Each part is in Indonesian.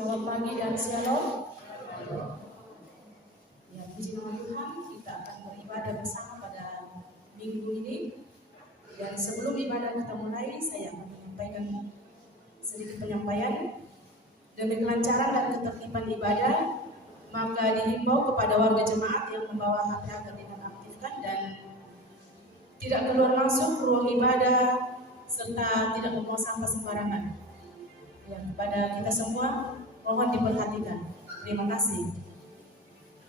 Selamat pagi dan shalom. Ya, puji nama Tuhan, kita akan beribadah bersama pada minggu ini. Dan sebelum ibadah kita mulai, saya akan menyampaikan sedikit penyampaian. Demi kelancaran dan ketertiban ibadah, maka dihimbau kepada warga jemaat yang membawa HP agar dinonaktifkan dan tidak keluar masuk ruang ibadah serta tidak membawa sampah sembarangan. Ya, kepada kita semua mohon diperhatikan. Terima kasih.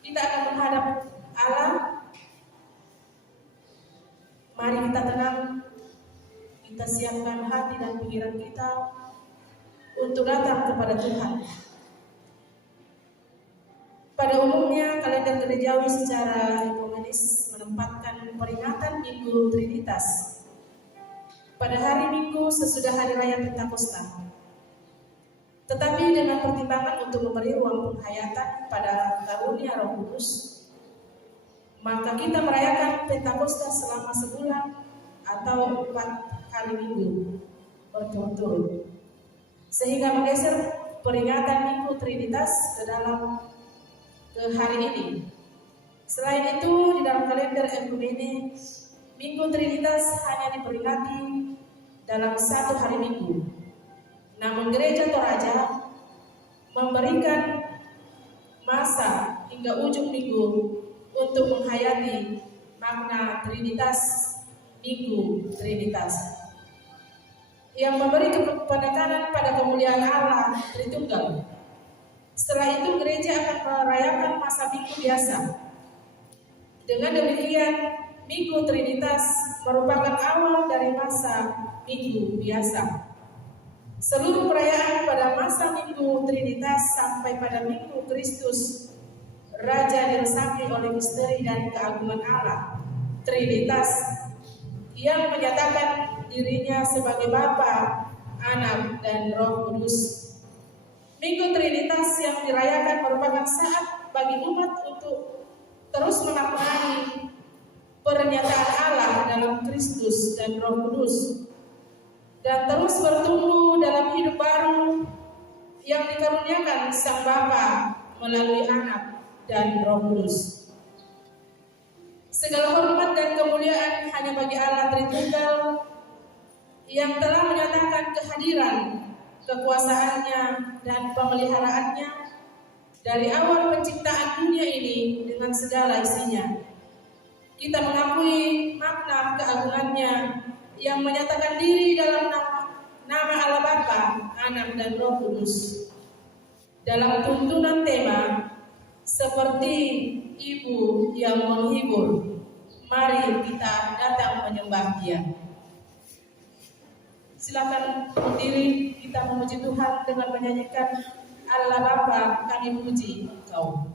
Kita akan menghadap Allah. Mari kita tenang, kita siapkan hati dan pikiran kita untuk datang kepada Tuhan. Pada umumnya kalender gerejawi secara ekumenis menempatkan peringatan Minggu Trinitas pada hari Minggu sesudah Hari Raya Pentakosta. Tetapi dengan pertimbangan untuk memberi ruang penghayatan pada karunia Roh Kudus, maka kita merayakan Pentakosta selama sebulan atau 4 hari Minggu berturut-turut, sehingga menggeser peringatan Minggu Trinitas ke hari ini. Selain itu, di dalam kalender ekumene, Minggu Trinitas hanya diperingati dalam 1 hari Minggu. Namun gereja Toraja memberikan masa hingga ujung minggu untuk menghayati makna Trinitas, Minggu Trinitas, yang memberi penekanan pada kemuliaan Allah Tritunggal. Setelah itu gereja akan merayakan masa minggu biasa. Dengan demikian, Minggu Trinitas merupakan awal dari masa minggu biasa. Seluruh perayaan pada masa Minggu Trinitas sampai pada Minggu Kristus Raja diresapi oleh misteri dan keagungan Allah Trinitas yang menyatakan dirinya sebagai Bapa, Anak, dan Roh Kudus. Minggu Trinitas yang dirayakan merupakan saat bagi umat untuk terus memaknai pernyataan Allah dalam Kristus dan Roh Kudus, dan terus bertumbuh dalam hidup baru yang dikaruniakan Sang Bapa melalui Anak dan Roh Kudus. Segala hormat dan kemuliaan hanya bagi Allah Tritunggal yang telah menyatakan kehadiran, kekuasaannya, dan pemeliharaannya dari awal penciptaan dunia ini dengan segala isinya. Kita mengakui makna keagungannya yang menyatakan diri dalam nama Allah Bapa, Anak, dan Roh Kudus. Dalam tuntunan tema seperti ibu yang menghibur, mari kita datang menyembah Dia. Silakan berdiri, kita memuji Tuhan dengan menyanyikan Allah Bapa, kami puji Engkau.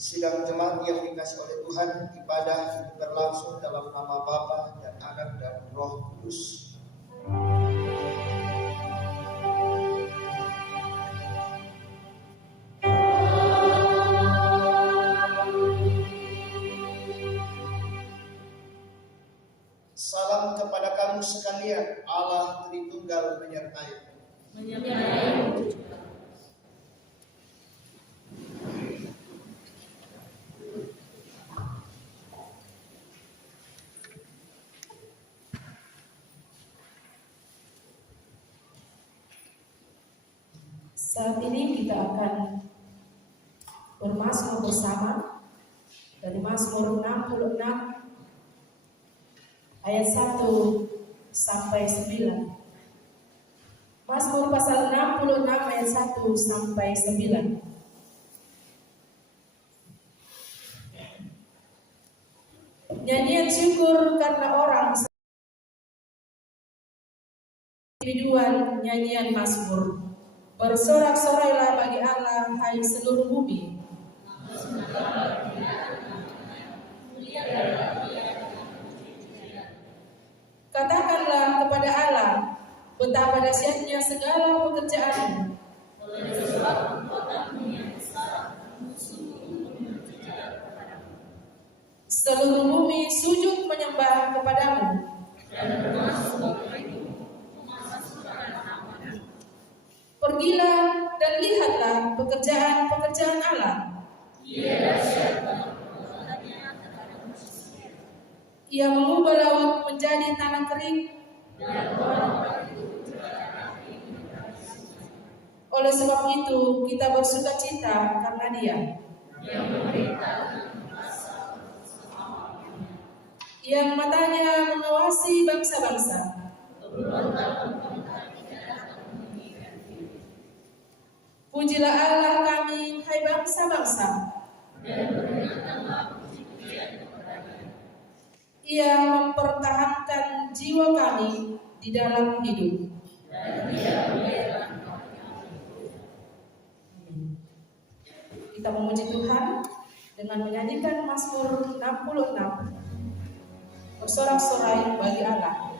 Sidang jemaat yang dikasih oleh Tuhan, ibadah ini berlangsung dalam nama Bapa dan Anak dan Roh Kudus. Salam kepada kamu sekalian, Allah Tritunggal menyertai. Saat ini kita akan bermazmur bersama dari Mazmur 66 ayat 1 sampai 9. Mazmur pasal 66 ayat 1 sampai 9. Nyanyian syukur karena orang individual, nyanyian mazmur. Bersorak-sorailah bagi Allah, hai seluruh bumi. Katakanlah kepada Allah, betapa dahsyatnya segala pekerjaan. Seluruh bumi sujud menyembah kepadamu. Pergilah dan lihatlah pekerjaan-pekerjaan Allah. Ia mengubah laut menjadi tanah kering. Oleh sebab itu kita bersukacita karena Dia. Yang matanya mengawasi bangsa-bangsa. Pujilah Allah kami, hai bangsa-bangsa. Ia mempertahankan jiwa kami di dalam hidup. Kita memuji Tuhan dengan menyanyikan Mazmur 66. Bersorak-sorai bagi Allah.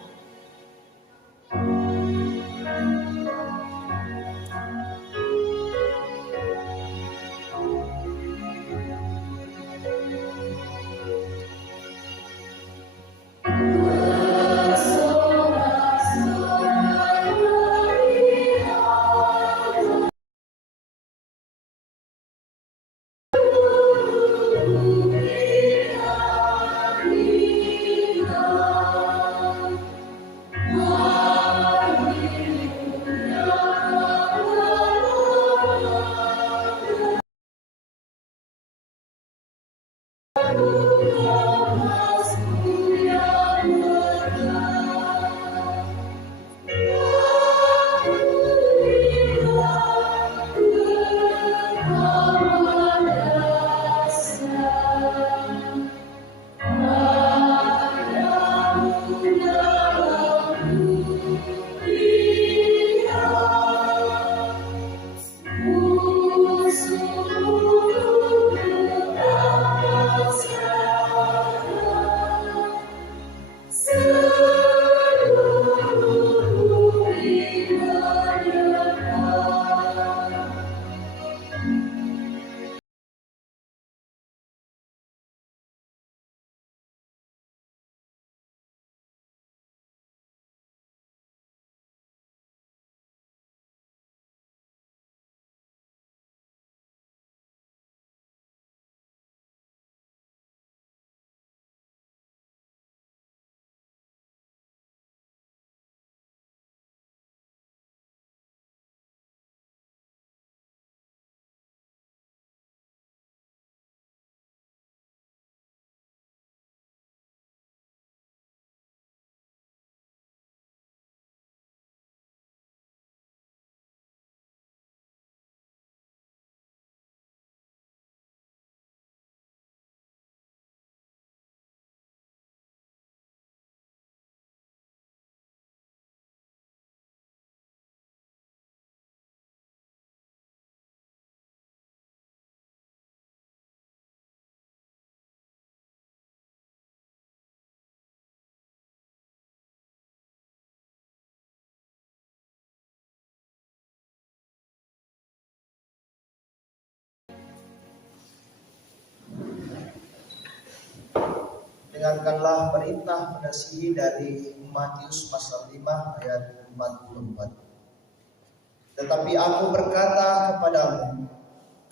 Dengarkanlah perintah mengasihi dari Matius pasal 5 ayat 44. Tetapi aku berkata kepadamu,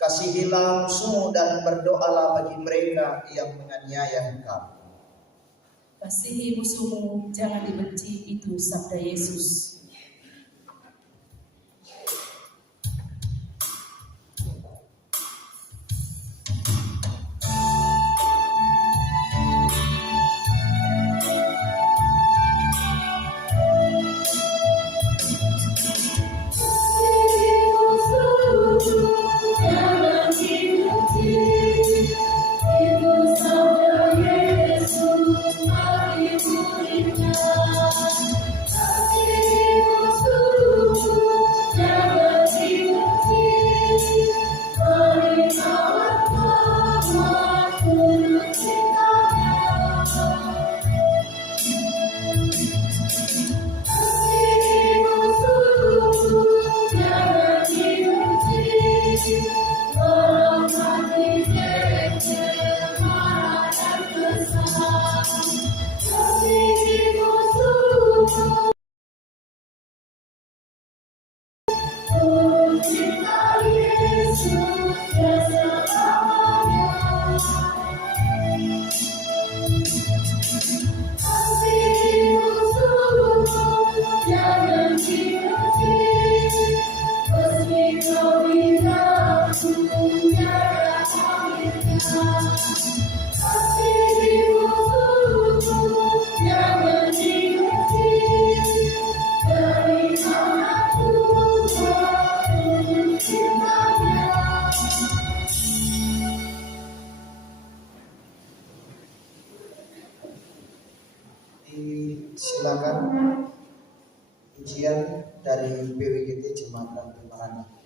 kasihilah musuhmu dan berdoalah bagi mereka yang menganiaya engkau. Kasihi musuhmu, jangan dibenci, itu sabda Yesus. Silakan ujian dari BWGT Jembatan Pemarana.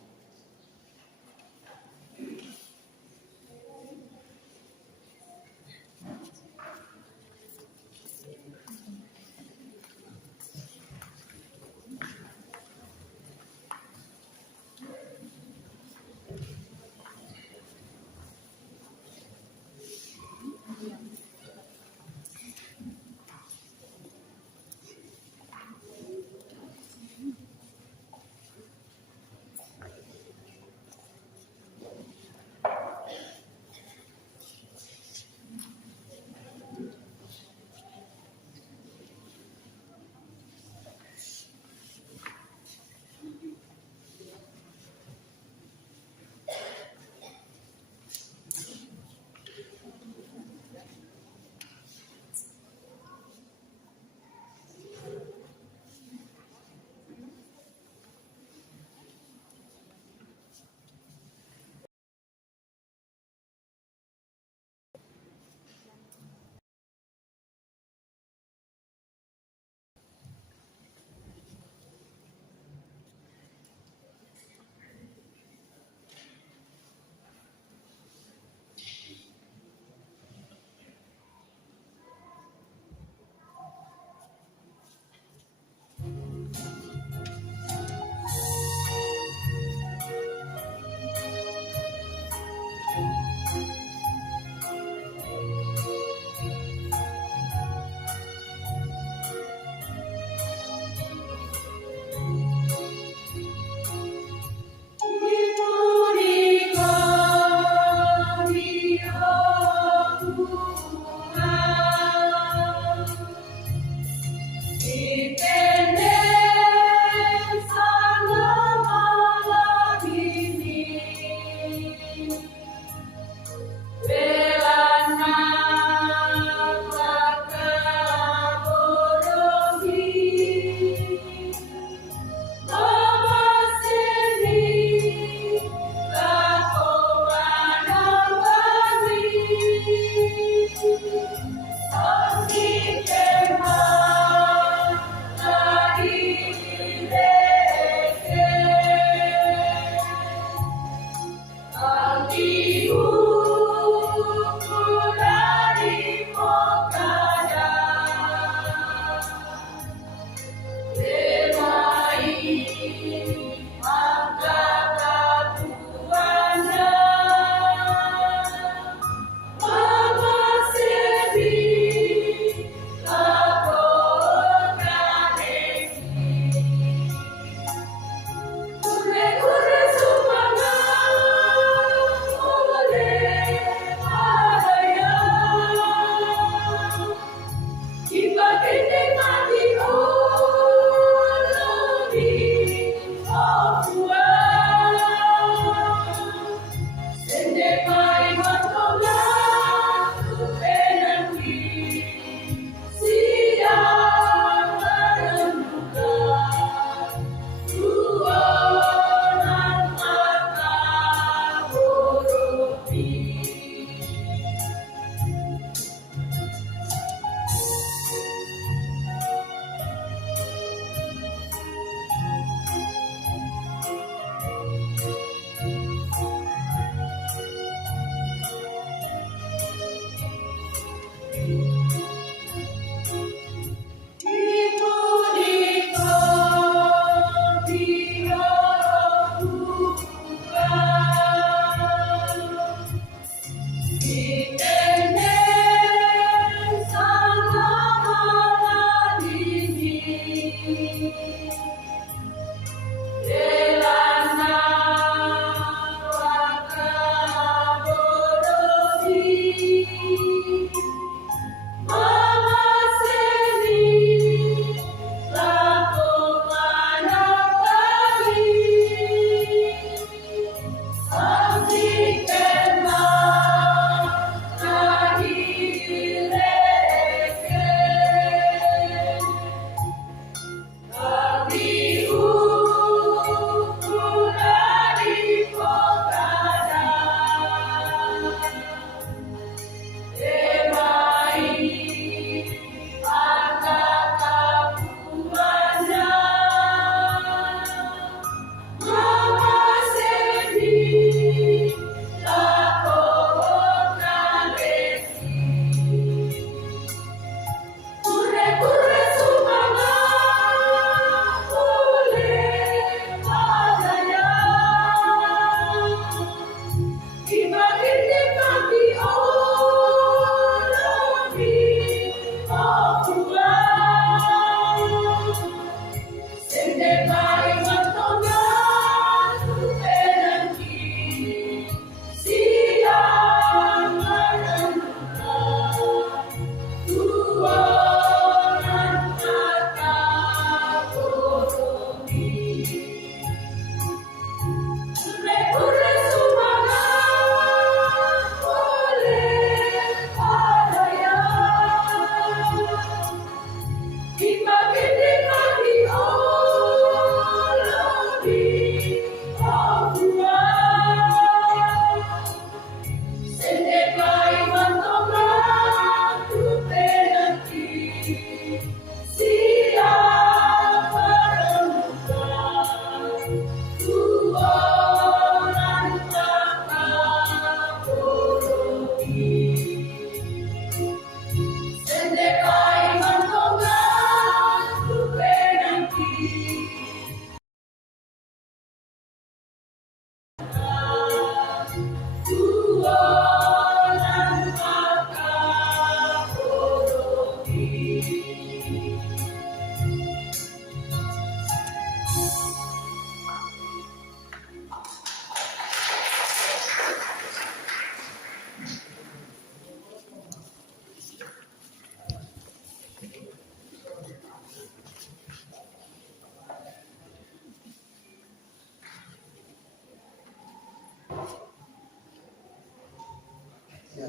Ya,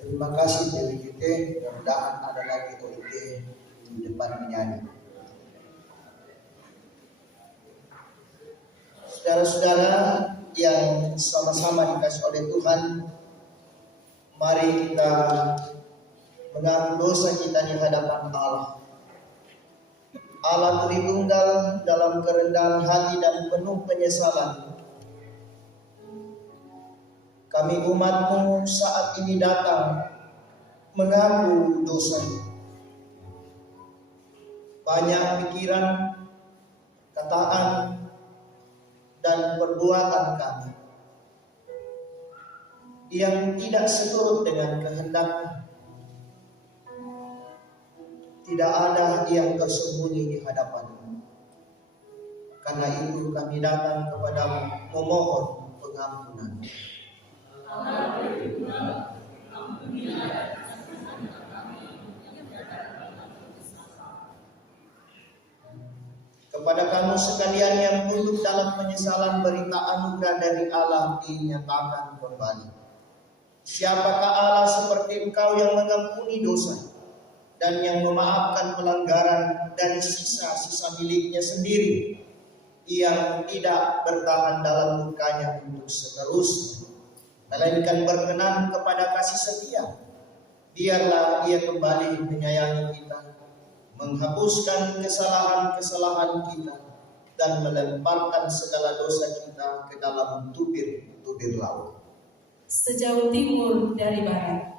terima kasih PWGT. Mudah-mudahan ada lagi OIT di depan menyanyi. Saudara-saudara yang sama-sama dikasih oleh Tuhan, mari kita mengaku dosa kita di hadapan Allah. Allah Tritunggal dalam kerendahan hati dan penuh penyesalan, kami umat-Mu saat ini datang mengaku dosa. Banyak pikiran, kataan, dan perbuatan kami yang tidak seturut dengan kehendak-Mu. Tidak ada yang tersembunyi di hadapan-Mu. Karena itu kami datang kepada-Mu memohon pengampunan. Kepada kamu sekalian yang tunduk dalam penyesalan, berita anugerah dari Allah dinyatakan kembali. Siapakah Allah seperti Engkau yang mengampuni dosa dan yang memaafkan pelanggaran dari sisa-sisa miliknya sendiri, yang tidak bertahan dalam murkanya untuk seterusnya, melainkan berkenan kepada kasih setia. Biarlah Ia kembali menyayangi kita, menghapuskan kesalahan-kesalahan kita, dan melemparkan segala dosa kita ke dalam tubir-tubir laut, sejauh timur dari barat.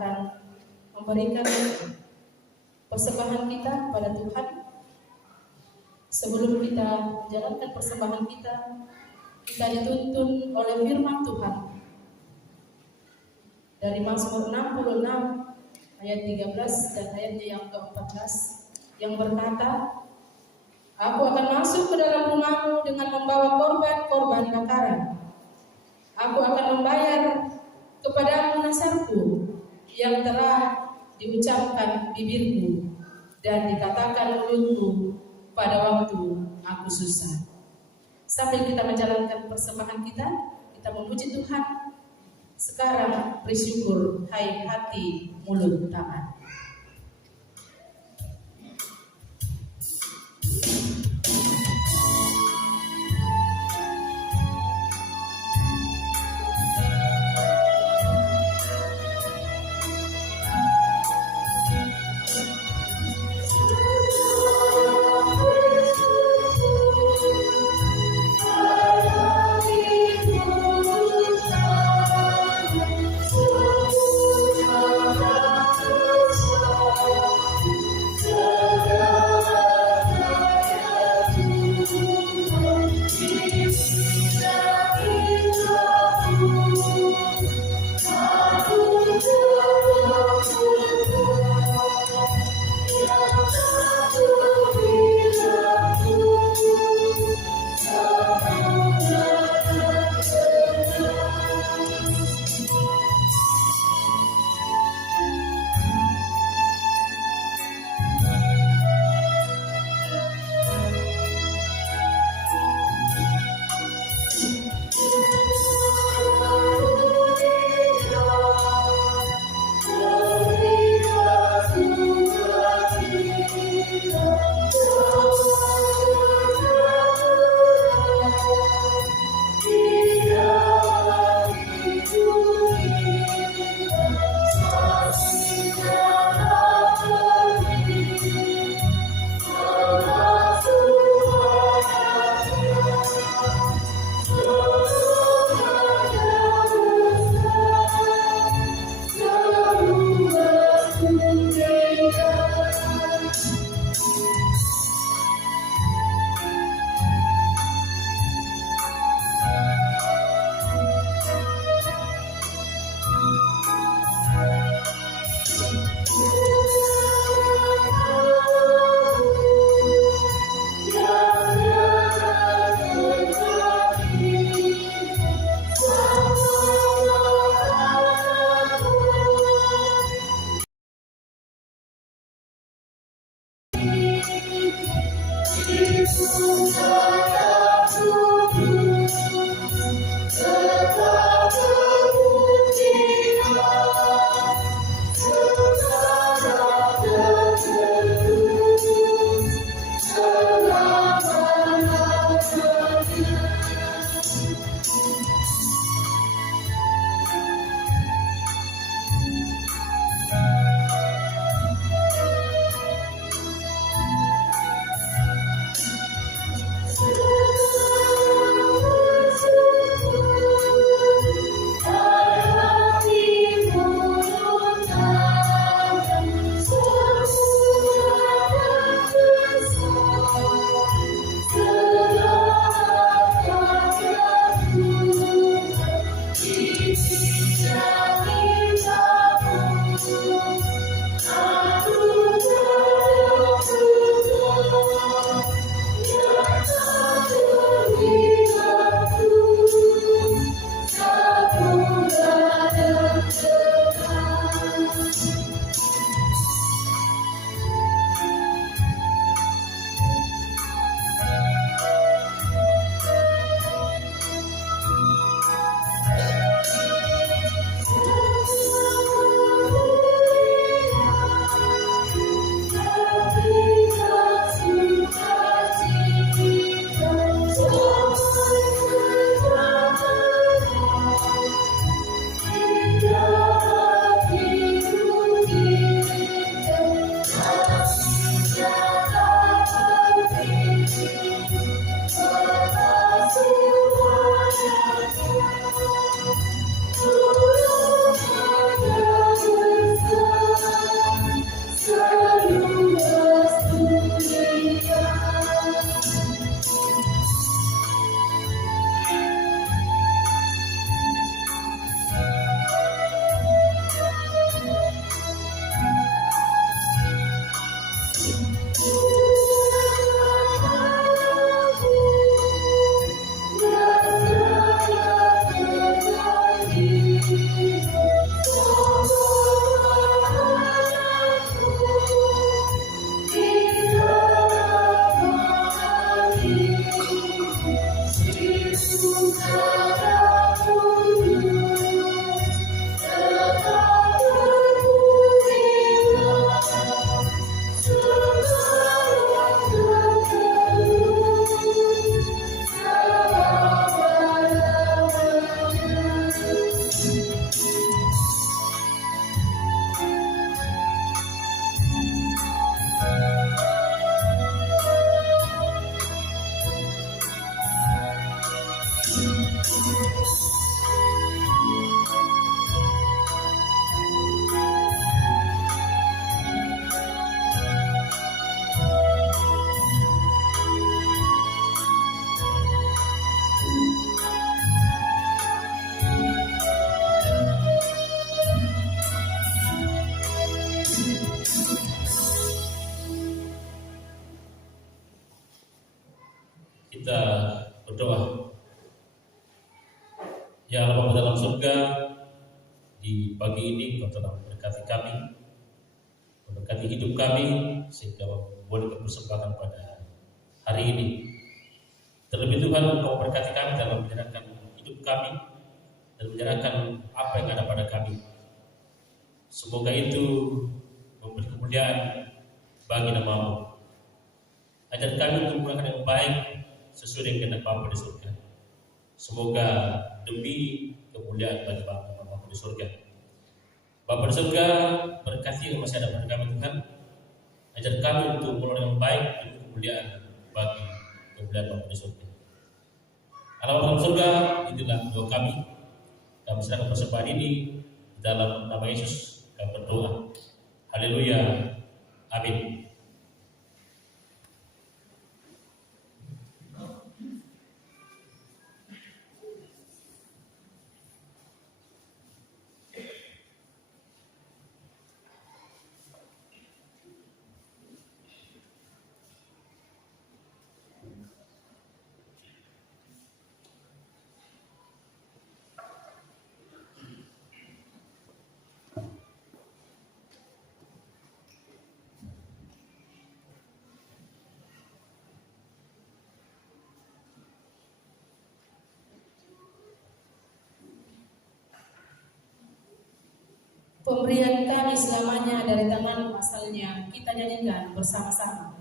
akan memberikan persembahan kita kepada Tuhan. Sebelum kita menjalankan persembahan kita dituntun oleh firman Tuhan dari Mazmur 66 ayat 13 dan ayatnya yang ke-14 yang berkata, "Aku akan masuk ke dalam rumahmu dengan membawa korban-korban bakaran. Aku akan membayar kepadamu nasarku yang telah diucapkan bibirku dan dikatakan mulutku pada waktu aku susah." Sambil kita menjalankan persembahan kita memuji Tuhan. Sekarang bersyukur, hai hati, mulut, tangan. Kita berdoa. Ya Allah Bapa dalam surga, di pagi ini Kau telah memberkati kami, memberkati hidup kami, sehingga boleh berpersembahkan pada hari ini. Terlebih Tuhan, Kau berkati kami dalam menyerahkan hidup kami dan menyerahkan apa yang ada pada kami. Semoga itu memberi kemuliaan bagi nama-Mu. Ajar kami untuk melakukan yang baik sesuai dengan kehendak Bapa di surga. Semoga demi kemuliaan bagi Bapa di surga. Bapa di surga, berkati yang masih ada pada kami Tuhan. Ajar kami untuk melakukan yang baik demi kemuliaan bagi kemuliaan Bapa di surga. Allah Bapa di surga, itulah doa kami. Kami serahkan persembahan ini dalam nama Yesus. Kami berdoa. Haleluya. Amin. Pemberian kami selamanya dari tangan asalnya, kita nyanyikan bersama-sama.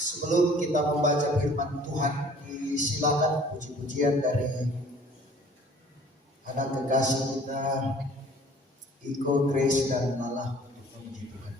Sebelum kita membaca firman Tuhan, disilakan puji-pujian dari anak kekasih kita, Iko, Grace, dan Lala untuk memuji Tuhan.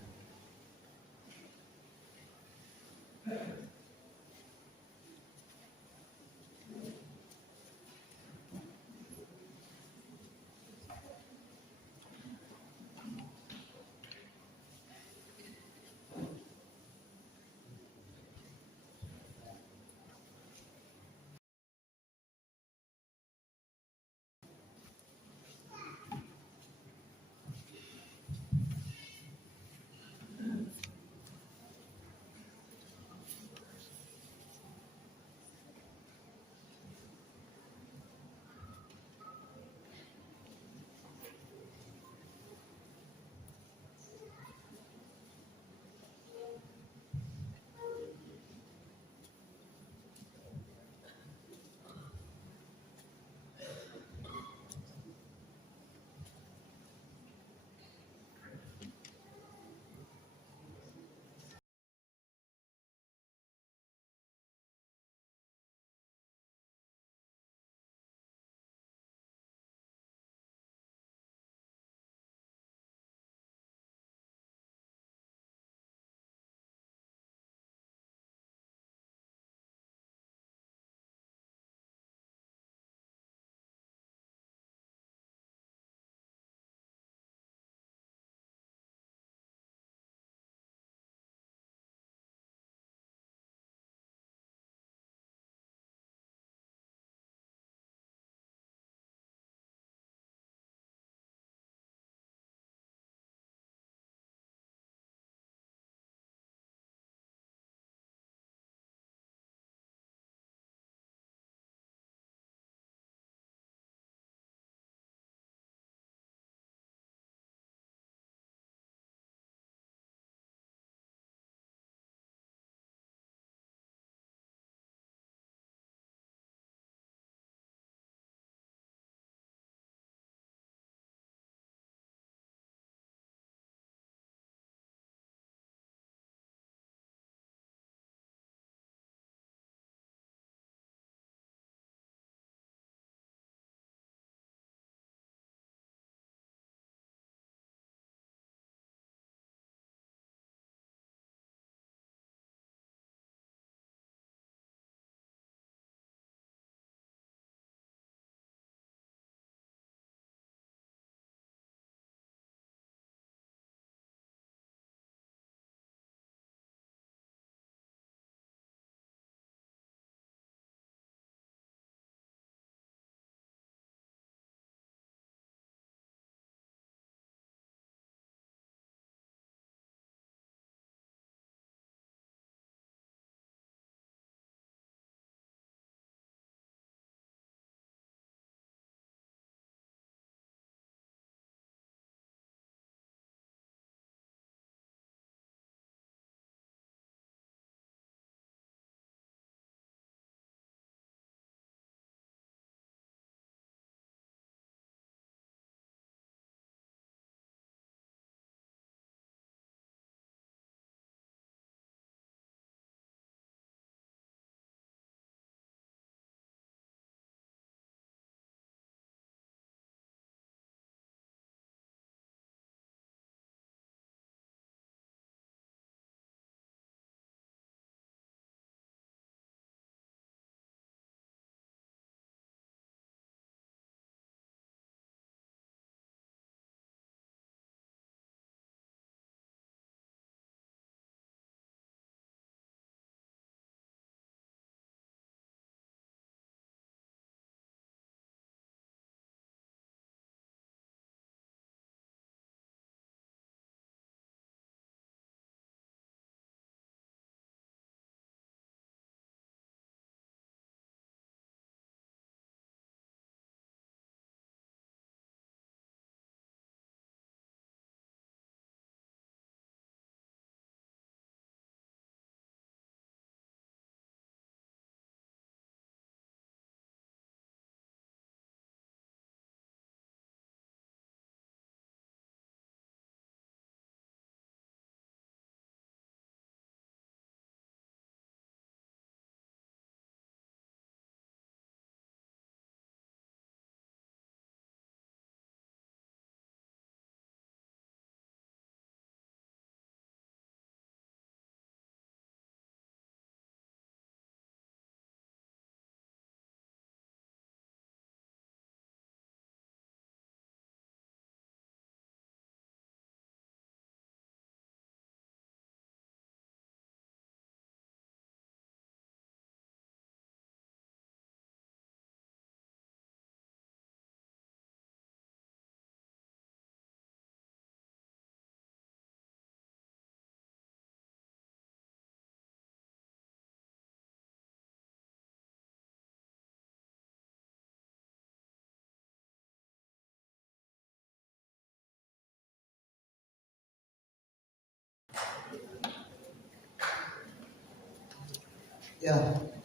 Ya,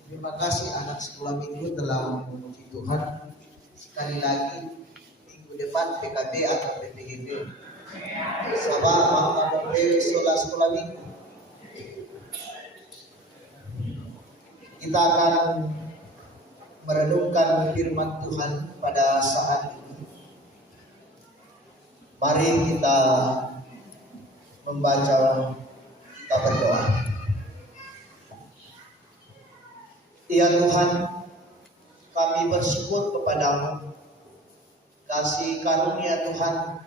terima kasih anak sekolah minggu telah memuji Tuhan. Sekali lagi, minggu depan PKB atau PPGB. Sabah maka sekolah minggu. Kita akan merenungkan firman Tuhan pada saat ini. Mari kita membaca, kita berdoa. Ya Tuhan, kami bersyukur kepadamu. Kasih karunia Tuhan,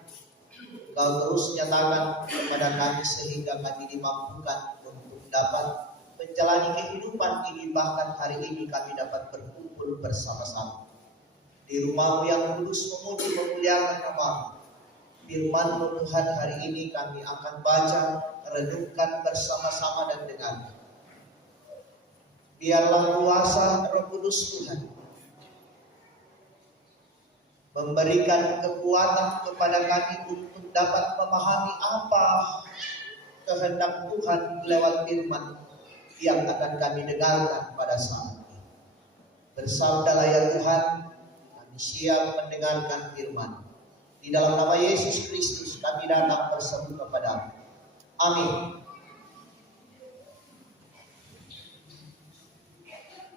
Kau terus nyatakan kepada kami sehingga kami dimampukan untuk dapat menjalani kehidupan ini. Bahkan hari ini kami dapat berkumpul bersama-sama di rumah-Mu yang kudus, memuji memuliakan nama-Mu. Firman-Mu Tuhan, hari ini kami akan baca, renungkan bersama-sama dan dengar. Biarlah kuasa Roh Kudus Tuhan memberikan kekuatan kepada kami untuk dapat memahami apa kehendak Tuhan lewat firman yang akan kami dengarkan pada saat ini. Bersabdalah ya Tuhan, kami siap mendengarkan firman. Di dalam nama Yesus Kristus kami datang berseru kepada-Mu. Amin.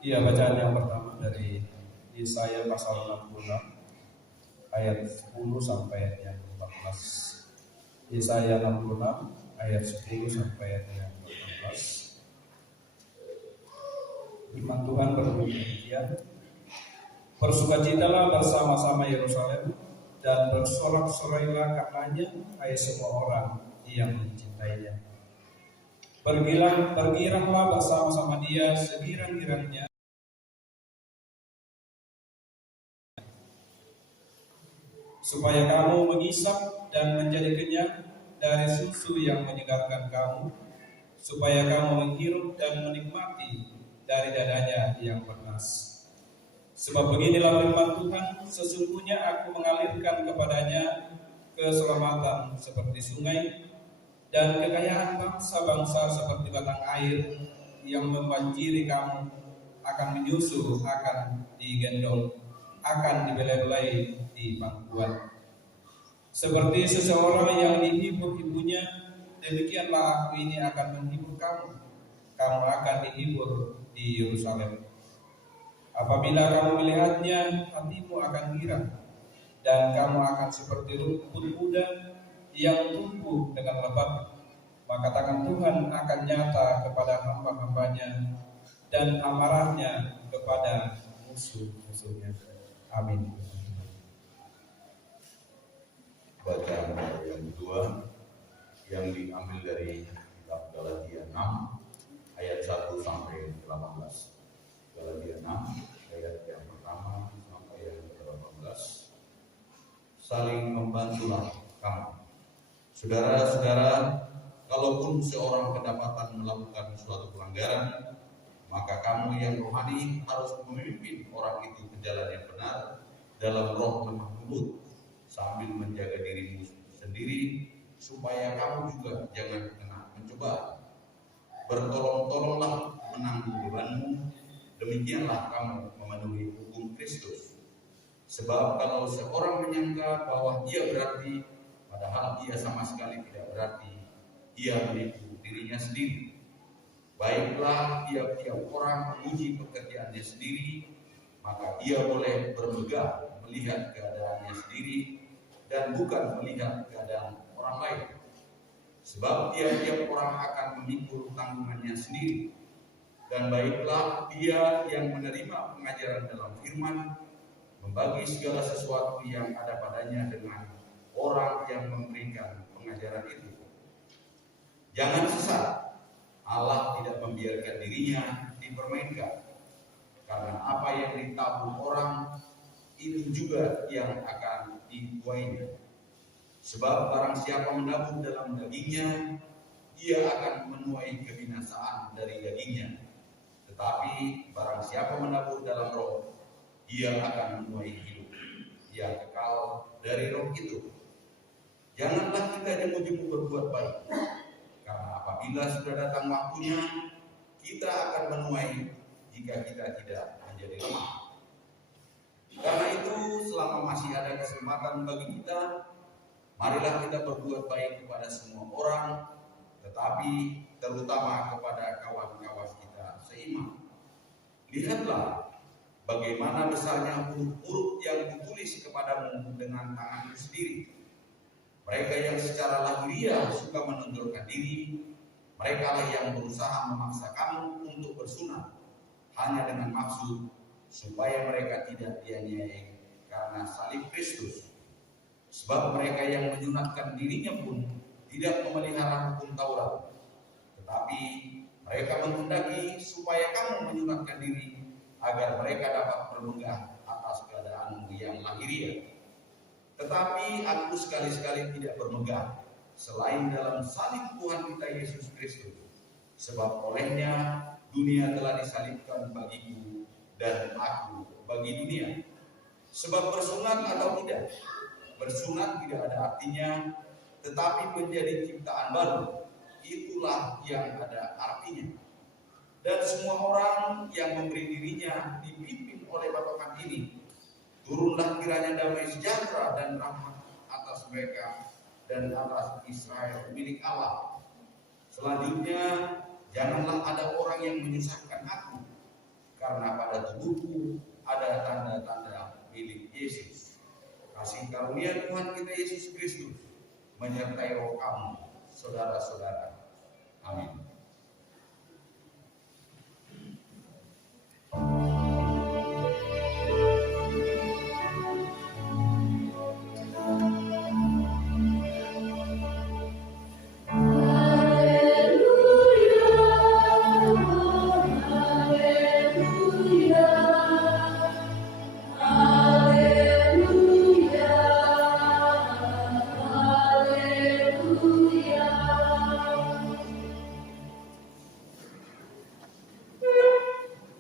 Iya, bacaan yang pertama dari Yesaya pasal 66 ayat 10 sampai ayat yang 14. Yesaya 66 ayat 10 sampai ayat yang 14. Firman Tuhan berbunyi demikian. Bersukacitalah bersama-sama Yerusalem dan bersorak-sorailah karenanya, hai semua orang yang mencintainya. Bergiranglah bersama-sama dia segirang-girangnya, supaya kamu mengisap dan menjadi kenyang dari susu yang menyegarkan kamu, supaya kamu menghirup dan menikmati dari dadanya yang bernas. Sebab beginilah firman Tuhan, sesungguhnya aku mengalirkan kepadanya keselamatan seperti sungai, dan kekayaan bangsa-bangsa seperti batang air yang membanjiri kamu, akan menyusul, akan digendong, akan dibelai-belai di pangkuan. Seperti seseorang yang dihibur ibunya, demikianlah aku ini akan menghibur kamu. Kamu akan dihibur di Yerusalem. Apabila kamu melihatnya, hatimu akan girang, dan kamu akan seperti rumput muda yang tumbuh dengan lebat. Maka tangan Tuhan akan nyata kepada hamba-hambanya, dan amarahnya kepada musuh-musuhnya. Amin. Bacaan yang kedua yang diambil dari kitab Galatia 6 ayat 1 sampai 18. Galatia 6 ayat yang pertama sampai yang ke-18. Saling membantulah kamu. Saudara-saudara, kalaupun seorang kedapatan melakukan suatu pelanggaran, maka kamu yang rohani harus memimpin orang itu ke jalan yang benar dalam roh lemah lembut, sambil menjaga dirimu sendiri supaya kamu juga jangan kena mencobaan. Bertolong-tolonglah menanggung bebanmu, demikianlah kamu memenuhi hukum Kristus. Sebab kalau seorang menyangka bahwa ia berarti, padahal ia sama sekali tidak berarti, ia menipu dirinya sendiri. Baiklah tiap-tiap orang menguji pekerjaannya sendiri, maka ia boleh bermegah melihat keadaannya sendiri dan bukan melihat keadaan orang lain. Sebab tiap-tiap orang akan memikul tanggungannya sendiri. Dan baiklah dia yang menerima pengajaran dalam firman, membagi segala sesuatu yang ada padanya dengan orang yang memberikan pengajaran itu. Jangan sesat, Allah tidak membiarkan dirinya dipermainkan. Karena apa yang ditabur orang, itu juga yang akan dituainya. Sebab barang siapa menabur dalam dagingnya, ia akan menuai kebinasaan dari dagingnya. Tetapi barang siapa menabur dalam roh, ia akan menuai hidup yang kekal dari roh itu. Janganlah kita jemu-jemu berbuat baik, karena apabila sudah datang waktunya, kita akan menuai jika kita tidak menjadi lemah. Karena itu, selama masih ada kesempatan bagi kita, marilah kita berbuat baik kepada semua orang, tetapi terutama kepada kawan-kawan kita seiman. Lihatlah bagaimana besarnya huruf-huruf yang ditulis kepadamu dengan tanganmu sendiri. Mereka yang secara lahiriah suka menonjolkan diri, mereka lah yang berusaha memaksa kamu untuk bersunat, hanya dengan maksud supaya mereka tidak dianiaya karena salib Kristus. Sebab mereka yang menyunatkan dirinya pun tidak memelihara hukum Taurat, tetapi mereka menghendaki supaya kamu menyunatkan diri agar mereka dapat bermegah atas keadaanmu yang lahiriah. Tetapi aku sekali-sekali tidak bermegah selain dalam salib Tuhan kita Yesus Kristus, sebab olehnya dunia telah disalibkan bagiku dan aku bagi dunia. Sebab bersunat atau tidak, bersunat tidak ada artinya, tetapi menjadi ciptaan baru, itulah yang ada artinya. Dan semua orang yang memberi dirinya dipimpin oleh patokan ini, turunlah kiranya damai sejahtera dan rahmat atas mereka dan atas Israel milik Allah. Selanjutnya, janganlah ada orang yang menyusahkan aku, karena pada tubuhku ada tanda-tanda milik Yesus. Kasih karunia Tuhan kita Yesus Kristus menyertai roh kamu, saudara-saudara. Amin.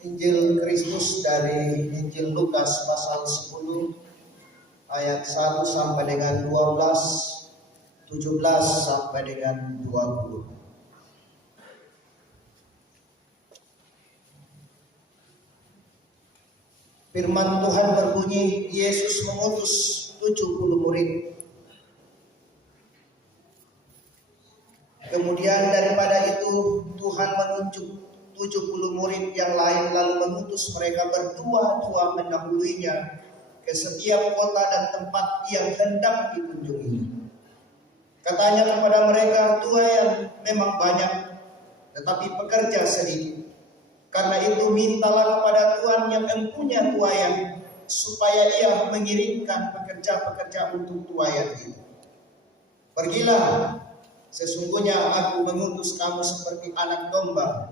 Injil Kristus dari Injil Lukas pasal 10 ayat 1 sampai dengan 12, 17 sampai dengan 20. Firman Tuhan berbunyi, Yesus mengutus 70 murid. Kemudian daripada itu Tuhan menunjuk 70 murid yang lain, lalu mengutus mereka berdua-dua mendahuluinya ke setiap kota dan tempat yang hendak dikunjungi. Katanya kepada mereka, tuai memang banyak, tetapi pekerja sedikit. Karena itu mintalah kepada Tuhan yang mempunyai tuaian, supaya ia mengirimkan pekerja-pekerja untuk tuaian itu. Pergilah, sesungguhnya aku mengutus kamu seperti anak domba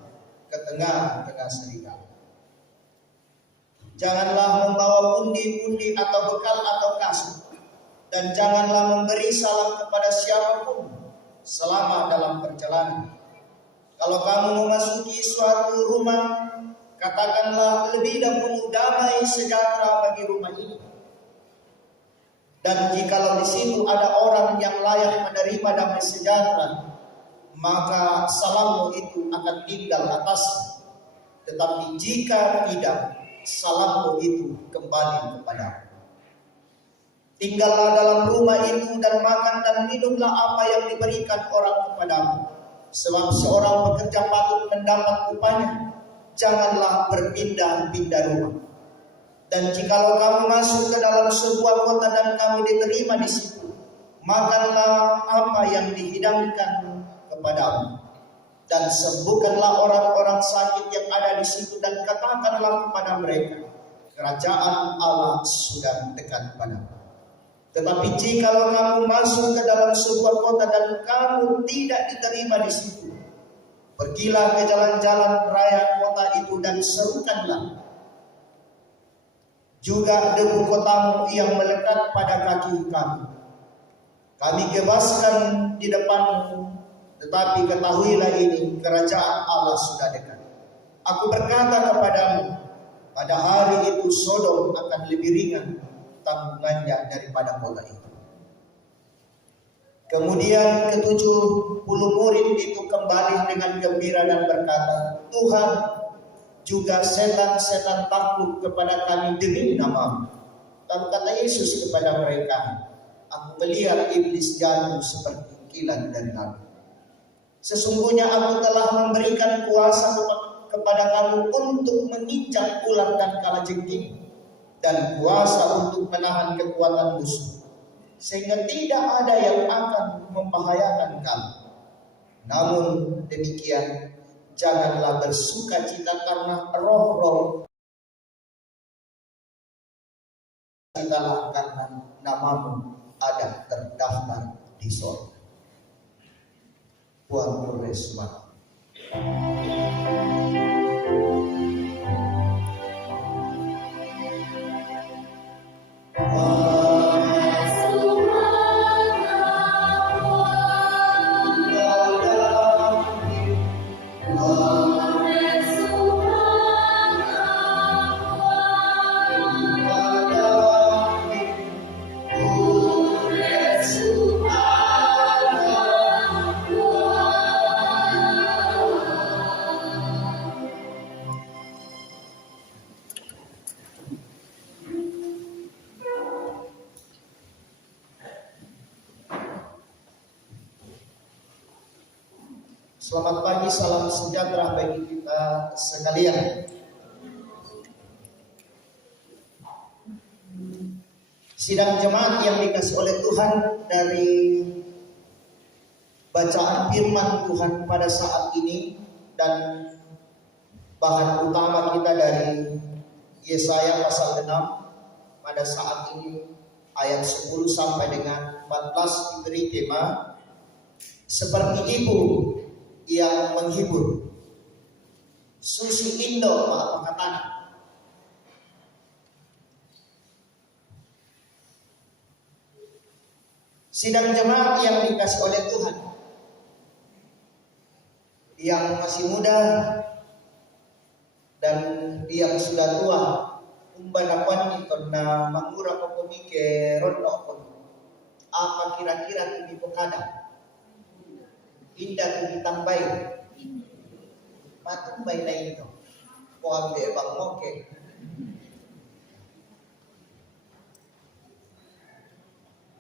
ke tengah-tengah serigala. Janganlah membawa pundi-pundi atau bekal atau kasut, dan janganlah memberi salam kepada siapapun selama dalam perjalanan. Kalau kamu memasuki suatu rumah, katakanlah lebih dahulu damai sejahtera bagi rumah ini. Dan jikalau di situ ada orang yang layak menerima damai sejahtera, maka salammu itu akan tinggal atasnya. Tetapi jika tidak, salammu itu kembali kepadamu. Tinggallah dalam rumah itu dan makan dan minumlah apa yang diberikan orang kepadamu. Sebab seorang pekerja patut mendapat upahnya. Janganlah berpindah-pindah rumah. Dan jikalau kamu masuk ke dalam sebuah kota dan kamu diterima di situ, makanlah apa yang dihidangkan kepadamu, dan sembuhkanlah orang-orang sakit yang ada di situ, dan katakanlah kepada mereka, kerajaan Allah sudah dekat padamu. Tetapi jikalau kamu masuk ke dalam sebuah kota dan kamu tidak diterima di situ, pergilah ke jalan-jalan raya kota itu dan serukanlah juga debu kotamu yang melekat pada kaki kami. Kami bebaskan di depanmu, tetapi ketahuilah ini, kerajaan Allah sudah dekat. Aku berkata kepadamu, pada hari itu Sodom akan lebih ringan tanggungannya daripada kota itu. Kemudian ke-70 murid itu kembali dengan gembira dan berkata, Tuhan, juga setan-setan takluk kepada kami demi nama-Mu. Lalu kata Yesus kepada mereka, aku melihat iblis jatuh seperti kilat dari langit. Sesungguhnya aku telah memberikan kuasa kepada kamu untuk menginjak ular dan kalajengking, dan kuasa untuk menahan kekuatan musuh, sehingga tidak ada yang akan membahayakan kamu. Namun demikian, janganlah bersukacita karena roh-roh, citalah karena namamu ada terdaftar di sorga. Tuhan boleh semangat. Selamat pagi, salam sejahtera bagi kita sekalian. Sidang jemaat yang dikasih oleh Tuhan, dari bacaan firman Tuhan pada saat ini dan bahan utama kita dari Yesaya pasal 6 pada saat ini ayat 10 sampai dengan 14 diberi tema seperti ibu yang menghibur, susu Indo apa katanya. Sidang jemaat yang dikasih oleh Tuhan, yang masih muda dan yang sudah tua, umbanapan itu na mangura popomike rondo apa kira-kira ini pokada. Indah ditambai matumbay na ito po ang bebang moke.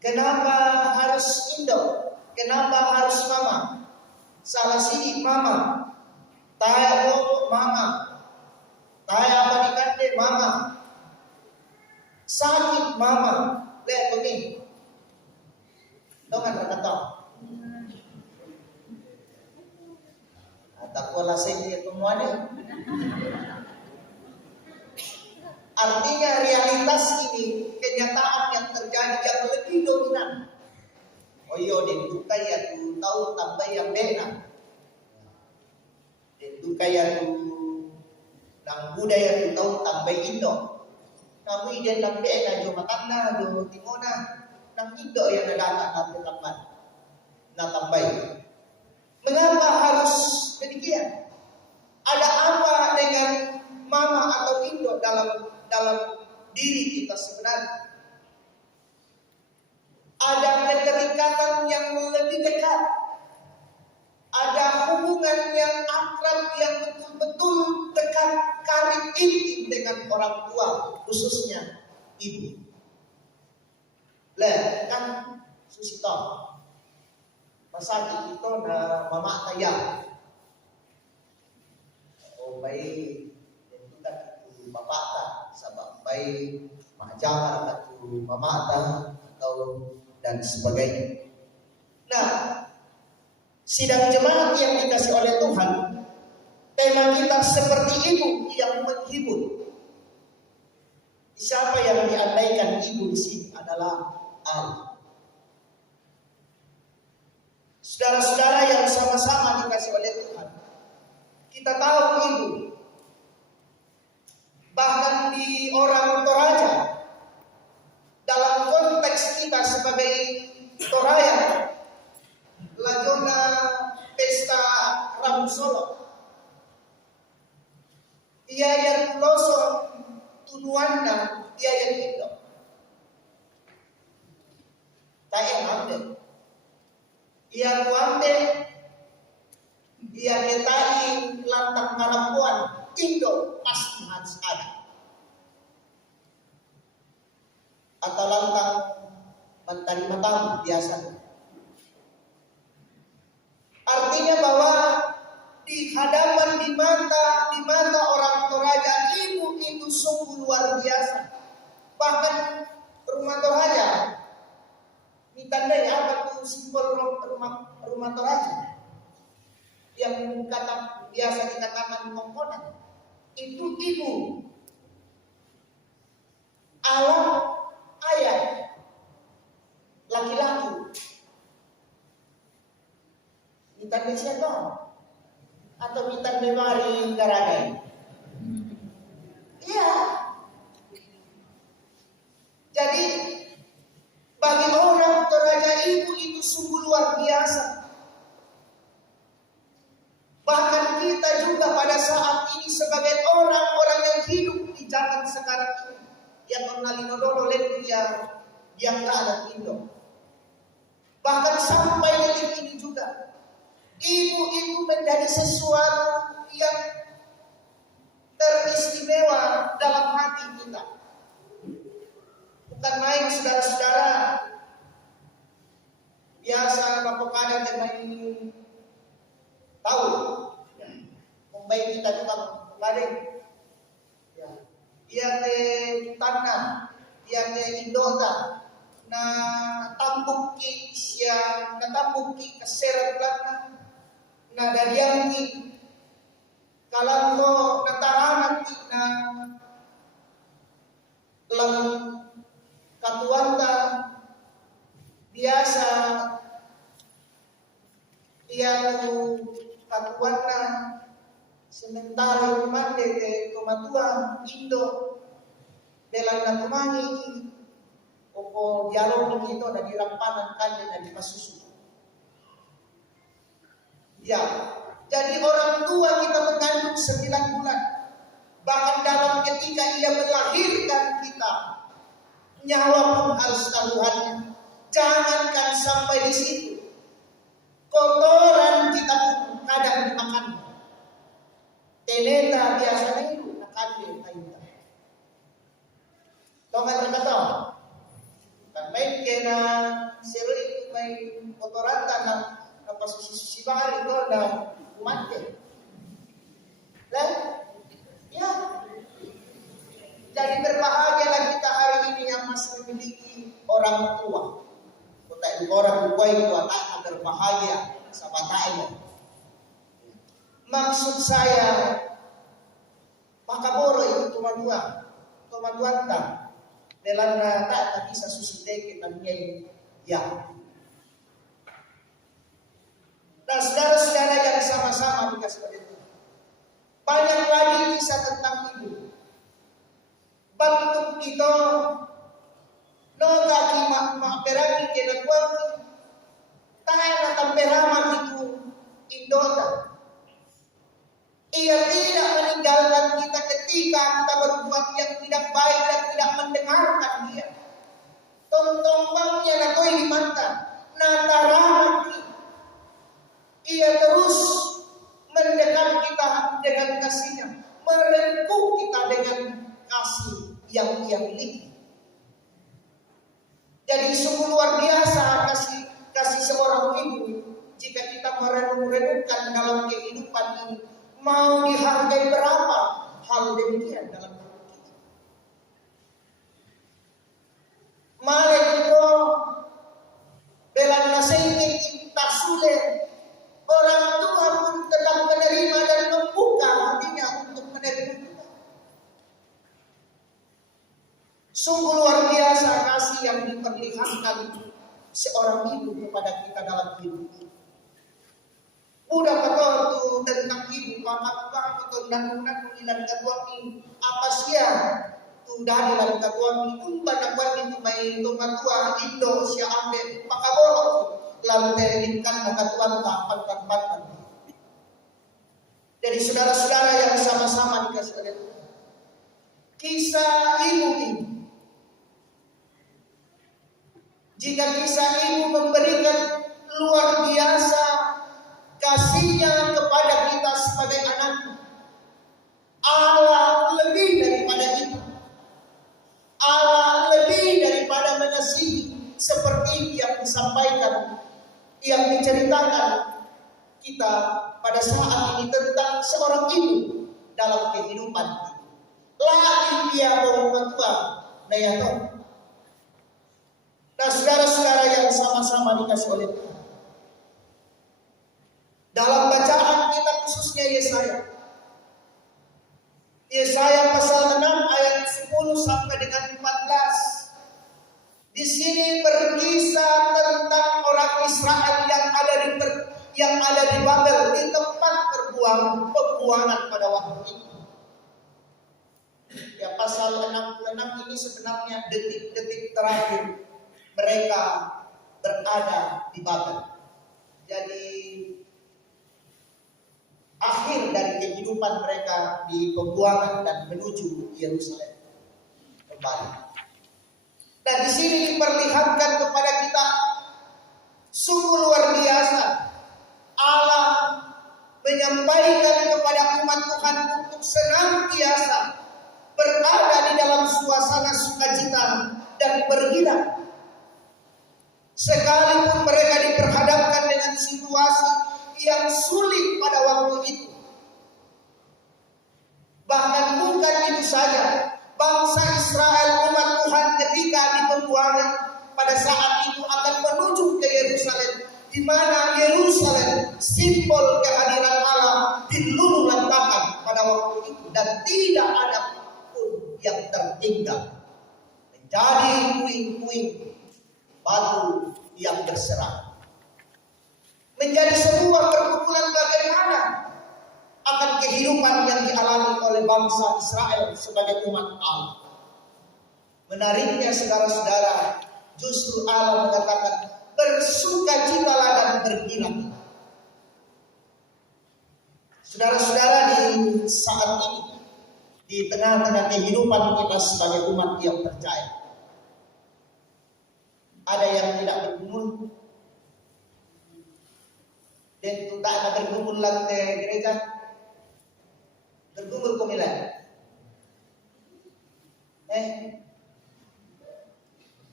Kenapa harus Indo? Kenapa harus mama? Salah sidik mama, taya boko mama, taya manikande mama, sakit mama, lihat begini dongan rakataw. Takwa lasing dia temuannya. Artinya realitas ini kenyataan yang terjadi yang lebih dominan. Oh iya, den dukaya tu tahu tambah yang benar. Den dukaya tu nang budaya tu tahu tambah Indo. Namun iden tambah na jo matanda jo timona nang Indo yang ada tambah tambah. Na tambah. Mengapa harus demikian? Ada apa dengan mama atau Indo dalam diri kita sebenarnya? Ada keterikatan yang lebih dekat, ada hubungan yang akrab yang betul-betul dekat, karib intim dengan orang tua, khususnya ibu. Lah kan susito. Masakit ito na mamataya. O may dentukan itu mapata sabab may majangan atau mamata atau dan sebagainya. Nah, sidang jemaat yang dikasih oleh Tuhan, tema kita seperti ibu yang menghibur. Siapa yang diandaikan ibu di sini adalah Allah. Saudara-saudara yang sama-sama dikasih oleh Tuhan, kita tahu ibu, bahkan di orang Toraja, dalam konteks kita sebagai Toraya, lajona pesta Rabu Solo, ia yang losong tunuanna ia yang itu, tak yang ambil. Ia kuambe, ia nyetai lantang marapuan, Indo pasti harus ada. Atau lantang menerima tamu biasa. Artinya bahwa di hadapan di mata orang Toraja ibu itu sungguh luar biasa. Bahkan rumah Toraja ditandai apa tuh simbol rumah Toraja yang biasa dikatakan komponen itu ibu, alam, ayah, laki-laki. Ditandai siapa? Atau ditandai mari garagai? Iya. Jadi bagi orang Toraja ibu itu sungguh luar biasa. Bahkan kita juga pada saat ini sebagai orang-orang yang hidup di zaman sekarang ini, yang mengalinodono lendu yang gak ada Indo. Bahkan sampai detik ini juga, ibu itu menjadi sesuatu yang teristimewa dalam hati kita. Bukan main saudara-saudara. Biasa Bapak Kada main tahu. Membaik kita juga kemarin. Ya. Dia te tanah, dia te indota. Na tambuki siya, na tambuki kaseret lang na dadiangi kalanto natahanan na lang katuanta biasa tiang katuanta sementara mande te kumatua Indo dalam natumani opo dialog itu ada di rampanan kande dan di pasusu. Ya, jadi orang tua kita mengandung 9 bulan. Bahkan dalam ketika ia melahirkan kita, nyawa pun harus taruhannya. Jangankan sampai di situ, kotoran kita pun kadang dimakan. Teneta biasanya itu akan kita. Tongan berkata, kan main kena seru itu main kotoran tanah. Pas si bahari itu ada mati. Lah, ya. Jadi berbahagialah kita hari ini yang masih memiliki orang tua. Kota orang tua itu akan berbahagia sahabatnya. Maksud saya, maka boleh itu cuma dua tak. Belanda tak bisa susu teke tapi ya. Dan saudara-saudara yang sama-sama dikasih pada itu. Banyak lagi kisah tentang ibu. Bentuk kita noga ki maperagi kena kuat. Tahan tamperama itu indota. Ia tidak meninggalkan kita ketika kita berbuat yang tidak baik dan tidak mendengarkan dia. Tontombangnya nakoi di mata. Natarama ia terus mendekat kita dengan kasihnya, merengkuh kita dengan kasih yang ia miliki. Jadi sungguh luar biasa kasih seorang ibu. Jika kita merenungkan dalam kehidupan ini, mau dihargai berapa hal demikian dalam hidup kita. Malek itu belan nasaikin tak sulit. Orang tua pun tetap menerima dan membuka hatinya untuk menerima kita. Sungguh luar biasa kasih yang diperlihatkan seorang ibu kepada kita dalam hidup. Udah kata tu tentang ibu, apa tu nan ilan katuami apa sia tu dari dalam katuami umpan katuami tu mai tomatua Indo sia ambil pakabolo. Lantelinkan nakatuan tapan. Dari saudara-saudara yang sama-sama dikasih oleh Tuhan. Kisah ibu ini. Jika kisah ibu memberikan luar biasa. kasihnya kepada kita sebagai anak. kita pada saat ini tentang seorang ibu dalam kehidupan kita. Lagi dia bawa tua, nah saudara-saudara yang sama-sama dikasih oleh Tuhan. Dalam bacaan kita khususnya Yesaya pasal 6 ayat 10 sampai dengan 14. Di sini berkisah tentang orang Israel yang ada di Babel, di tempat pembuangan pada waktu itu. Ya, pasal 66 ini sebenarnya detik-detik terakhir mereka berada di Babel. Jadi akhir dari kehidupan mereka di pembuangan dan menuju Yerusalem kembali. Dan di sini diperlihatkan kepada kita sungguh luar biasa. Allah menyampaikan kepada umat Tuhan untuk senantiasa berada di dalam suasana sukacita dan bergembira. Sekalipun mereka diperhadapkan dengan situasi yang sulit pada waktu itu. Bahkan bukan itu saja, bangsa Israel umat Tuhan ketika di pembuangan pada saat itu akan menuju ke Yerusalem, di mana Yerusalem simbol kehadiran Allah diluluhlantahkan pada waktu itu, dan tidak ada pun yang tertinggal, menjadi puing-puing batu yang berserah. Menjadi sebuah perkumpulan bagaimana akan kehidupan yang dialami oleh bangsa Israel sebagai umat Allah. Menariknya saudara-saudara, justru Allah mengatakan bersukacitalah dan bergembira. Saudara-saudara, di saat ini, di tengah-tengah kehidupan kita sebagai umat yang percaya, ada yang tidak bergumul, dan tak ada bergumul lantai gereja, bergumul pemilihan.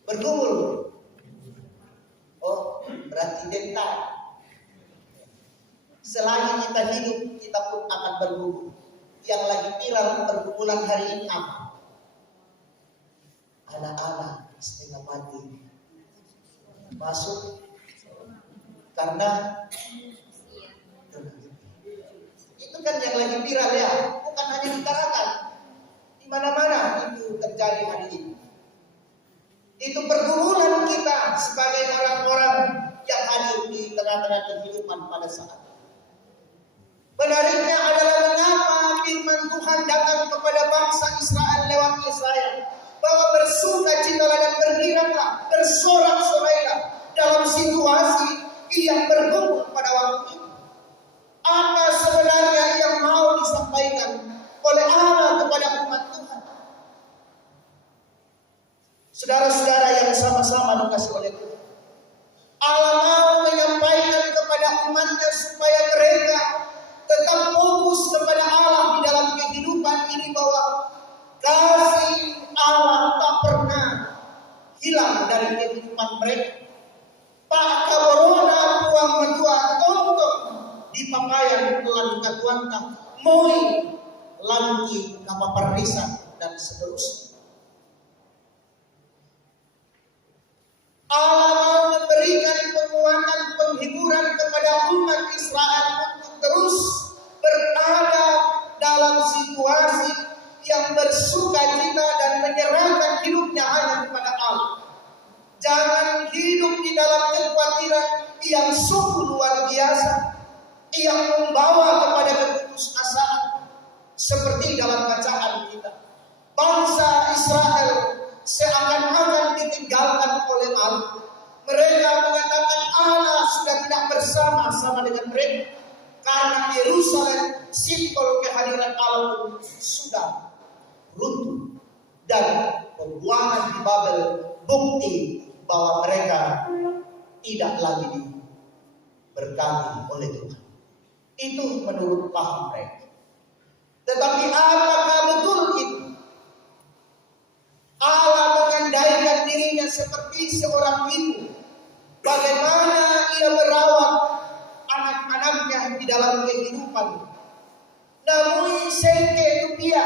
Bergumul. Oh, berarti dental. Selagi kita hidup, kita pun akan bergumul. Yang lagi viral pergumulan hari ini apa? Anak-anak setengah mati masuk karena itu kan yang lagi viral ya, bukan hanya di Tarakan, di mana-mana itu terjadi hari ini. Itu pergumulan kita sebagai orang-orang yang hadir di tengah-tengah kehidupan pada saat itu. Menariknya adalah mengapa firman Tuhan datang kepada bangsa Israel lewat Yesaya, bahwa bersukacitalah dan bergembiralah, bersorak-sorailah dalam situasi yang bergumul pada waktu itu. Apa sebenarnya yang mau disampaikan oleh Allah kepada umat Tuhan? Saudara-saudara yang sama-sama dikasih oleh Tuhan, Allah mau menyampaikan kepada umatnya supaya mereka tetap fokus kepada Allah di dalam kehidupan ini, bahwa kasih Allah tak pernah hilang dari kehidupan mereka. Pak kaborona puang mentua tontok di pakaian telan katuanta moi lanki nama perisan dan seterusnya. Allah mau memberikan penguatan penghiburan kepada umat Israel untuk terus berada dalam situasi yang bersukacita dan menyerahkan hidupnya hanya kepada Allah. Jangan hidup di dalam kekhawatiran yang sungguh luar biasa, yang membawa kepada keputusasaan. Seperti dalam bacaan kita, bangsa Israel seakan-akan ditinggalkan oleh Allah. Mereka mengatakan Allah sudah tidak bersama-sama dengan mereka, karena Yerusalem simbol kehadiran Allah sudah runtuh, dan pembuangan di Babel bukti bahwa mereka tidak lagi diberkati oleh Tuhan. Itu menurut paham mereka. Tetapi apakah betul itu? Allah mengandaikan dirinya seperti seorang ibu. Bagaimana ia merawat anak-anaknya di Ethiopia.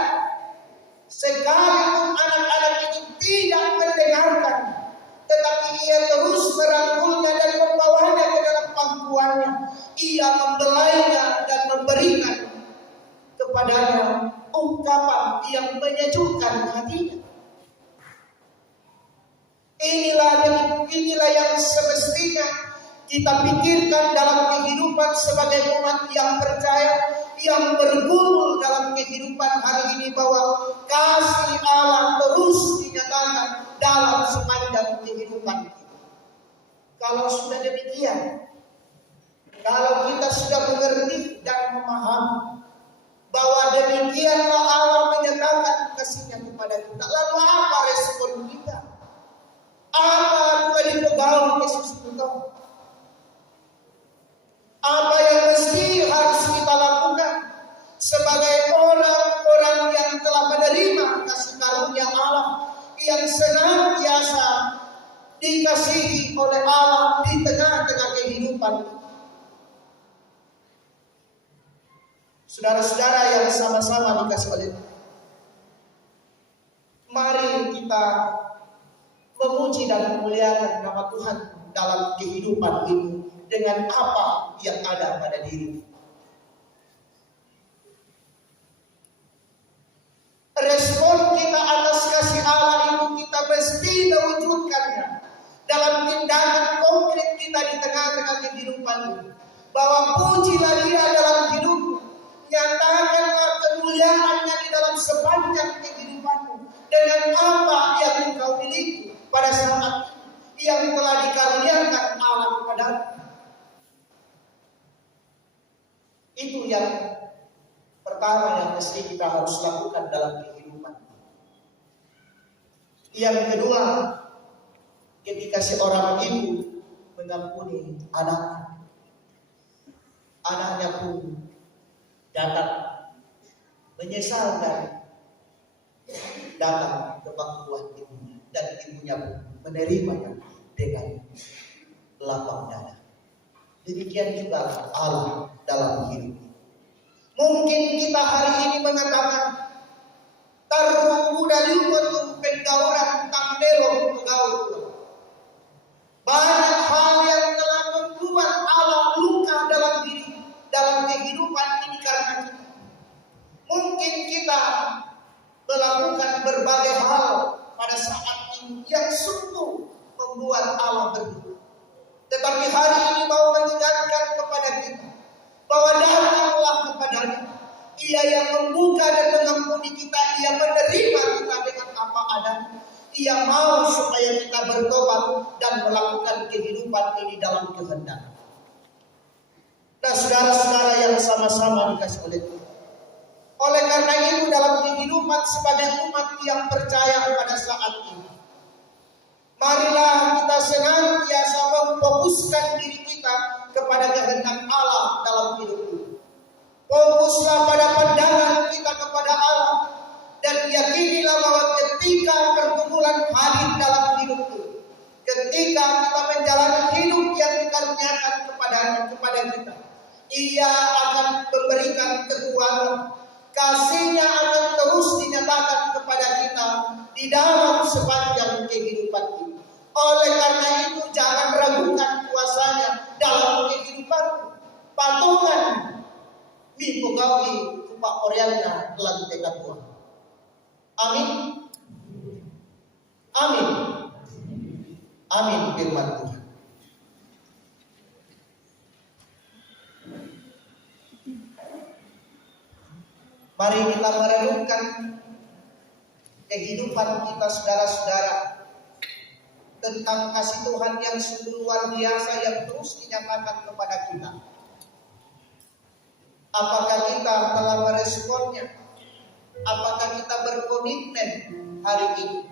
Sekalipun anak-anak ini tidak mendengarkan, tetapi ia terus merangkulnya dan membawanya ke dalam pangkuannya. Ia membelainya dan memberikan kepadanya ungkapan yang menyejukkan hatinya. Inilah yang semestinya kita pikirkan dalam kehidupan sebagai umat yang percaya, yang bergumul dalam kehidupan hari ini, bahwa kasih Allah terus dinyatakan dalam sepanjang kehidupan kita. Kalau sudah demikian, kalau kita sudah mengerti dan memahami bahwa demikianlah Allah menyatakan kasih-Nya kepada kita, lalu apa respon kita? Apa juga dipegang Yesus itu? Apa yang mesti harus kita lakukan sebagai orang-orang yang telah menerima kasih karunia Allah, yang senantiasa dikasihi oleh Allah di tengah-tengah kehidupan? Saudara-saudara yang sama-sama dikasih oleh Tuhan, mari kita memuji dan memuliakan nama Tuhan dalam kehidupan ini dengan apa yang ada pada diri. Respon kita atas kasih Allah itu kita mesti mewujudkannya dalam tindakan konkret kita di tengah-tengah kehidupan ini. Bahwa pujilah Dia dalam hidupmu, nyatakanlah kemuliaannya di dalam sepanjang kehidupanmu dengan apa yang engkau miliki pada saat yang telah dikaruniakan Allah kepadamu. Itu yang pertama yang mesti kita harus lakukan dalam kehidupan. Yang kedua, ketika seorang ibu mengampuni anaknya pun datang menyesal dan datang ke pangkuan ibunya, dan ibunya pun menerimanya dengan lapang dada. Demikian juga Allah dalam hidup. Mungkin kita hari ini mengatakan taruh dari untuk penggauran tandelo pegaul. Banyak hal yang telah membuat Allah luka dalam diri, dalam kehidupan ini karena kita. Mungkin kita melakukan berbagai hal pada saat ini yang sungguh membuat Allah berduka. Tetapi hari ini mau mengingatkan kepada kita bahwa datanglah kepadanya. Ia yang membuka dan mengampuni kita. Ia menerima kita dengan apa adanya. Ia mau supaya kita bertobat dan melakukan kehidupan ini dalam kehendak. Nah, saudara-saudara yang sama-sama dikasih oleh Tuhan, oleh karena itu dalam kehidupan sebagai umat yang percaya pada saat ini, marilah kita senantiasa memfokuskan diri kita kepada kehendak Allah dalam hidup ini. Fokuslah pada pandangan kita kepada Allah, dan yakinilah bahwa ketika pergumulan hadir dalam hidup ini, ketika kita menjalani hidup yang dikaruniakan kepada kita, Ia akan memberikan kekuatan. Kasih-Nya akan terus dinyatakan kepada kita di dalam sepanjang kehidupan ini. Oleh karena itu jangan ragukan kuasa-Nya dalam kehidupan. Patungan minggu gawi tupak oriana telah ditekat Tuhan. Amin. Amin. Amin firman Tuhan. Mari kita merenungkan kehidupan kita, saudara-saudara, tentang kasih Tuhan yang sungguh luar biasa yang terus dinyatakan kepada kita. Apakah kita telah meresponnya? Apakah kita berkomitmen hari ini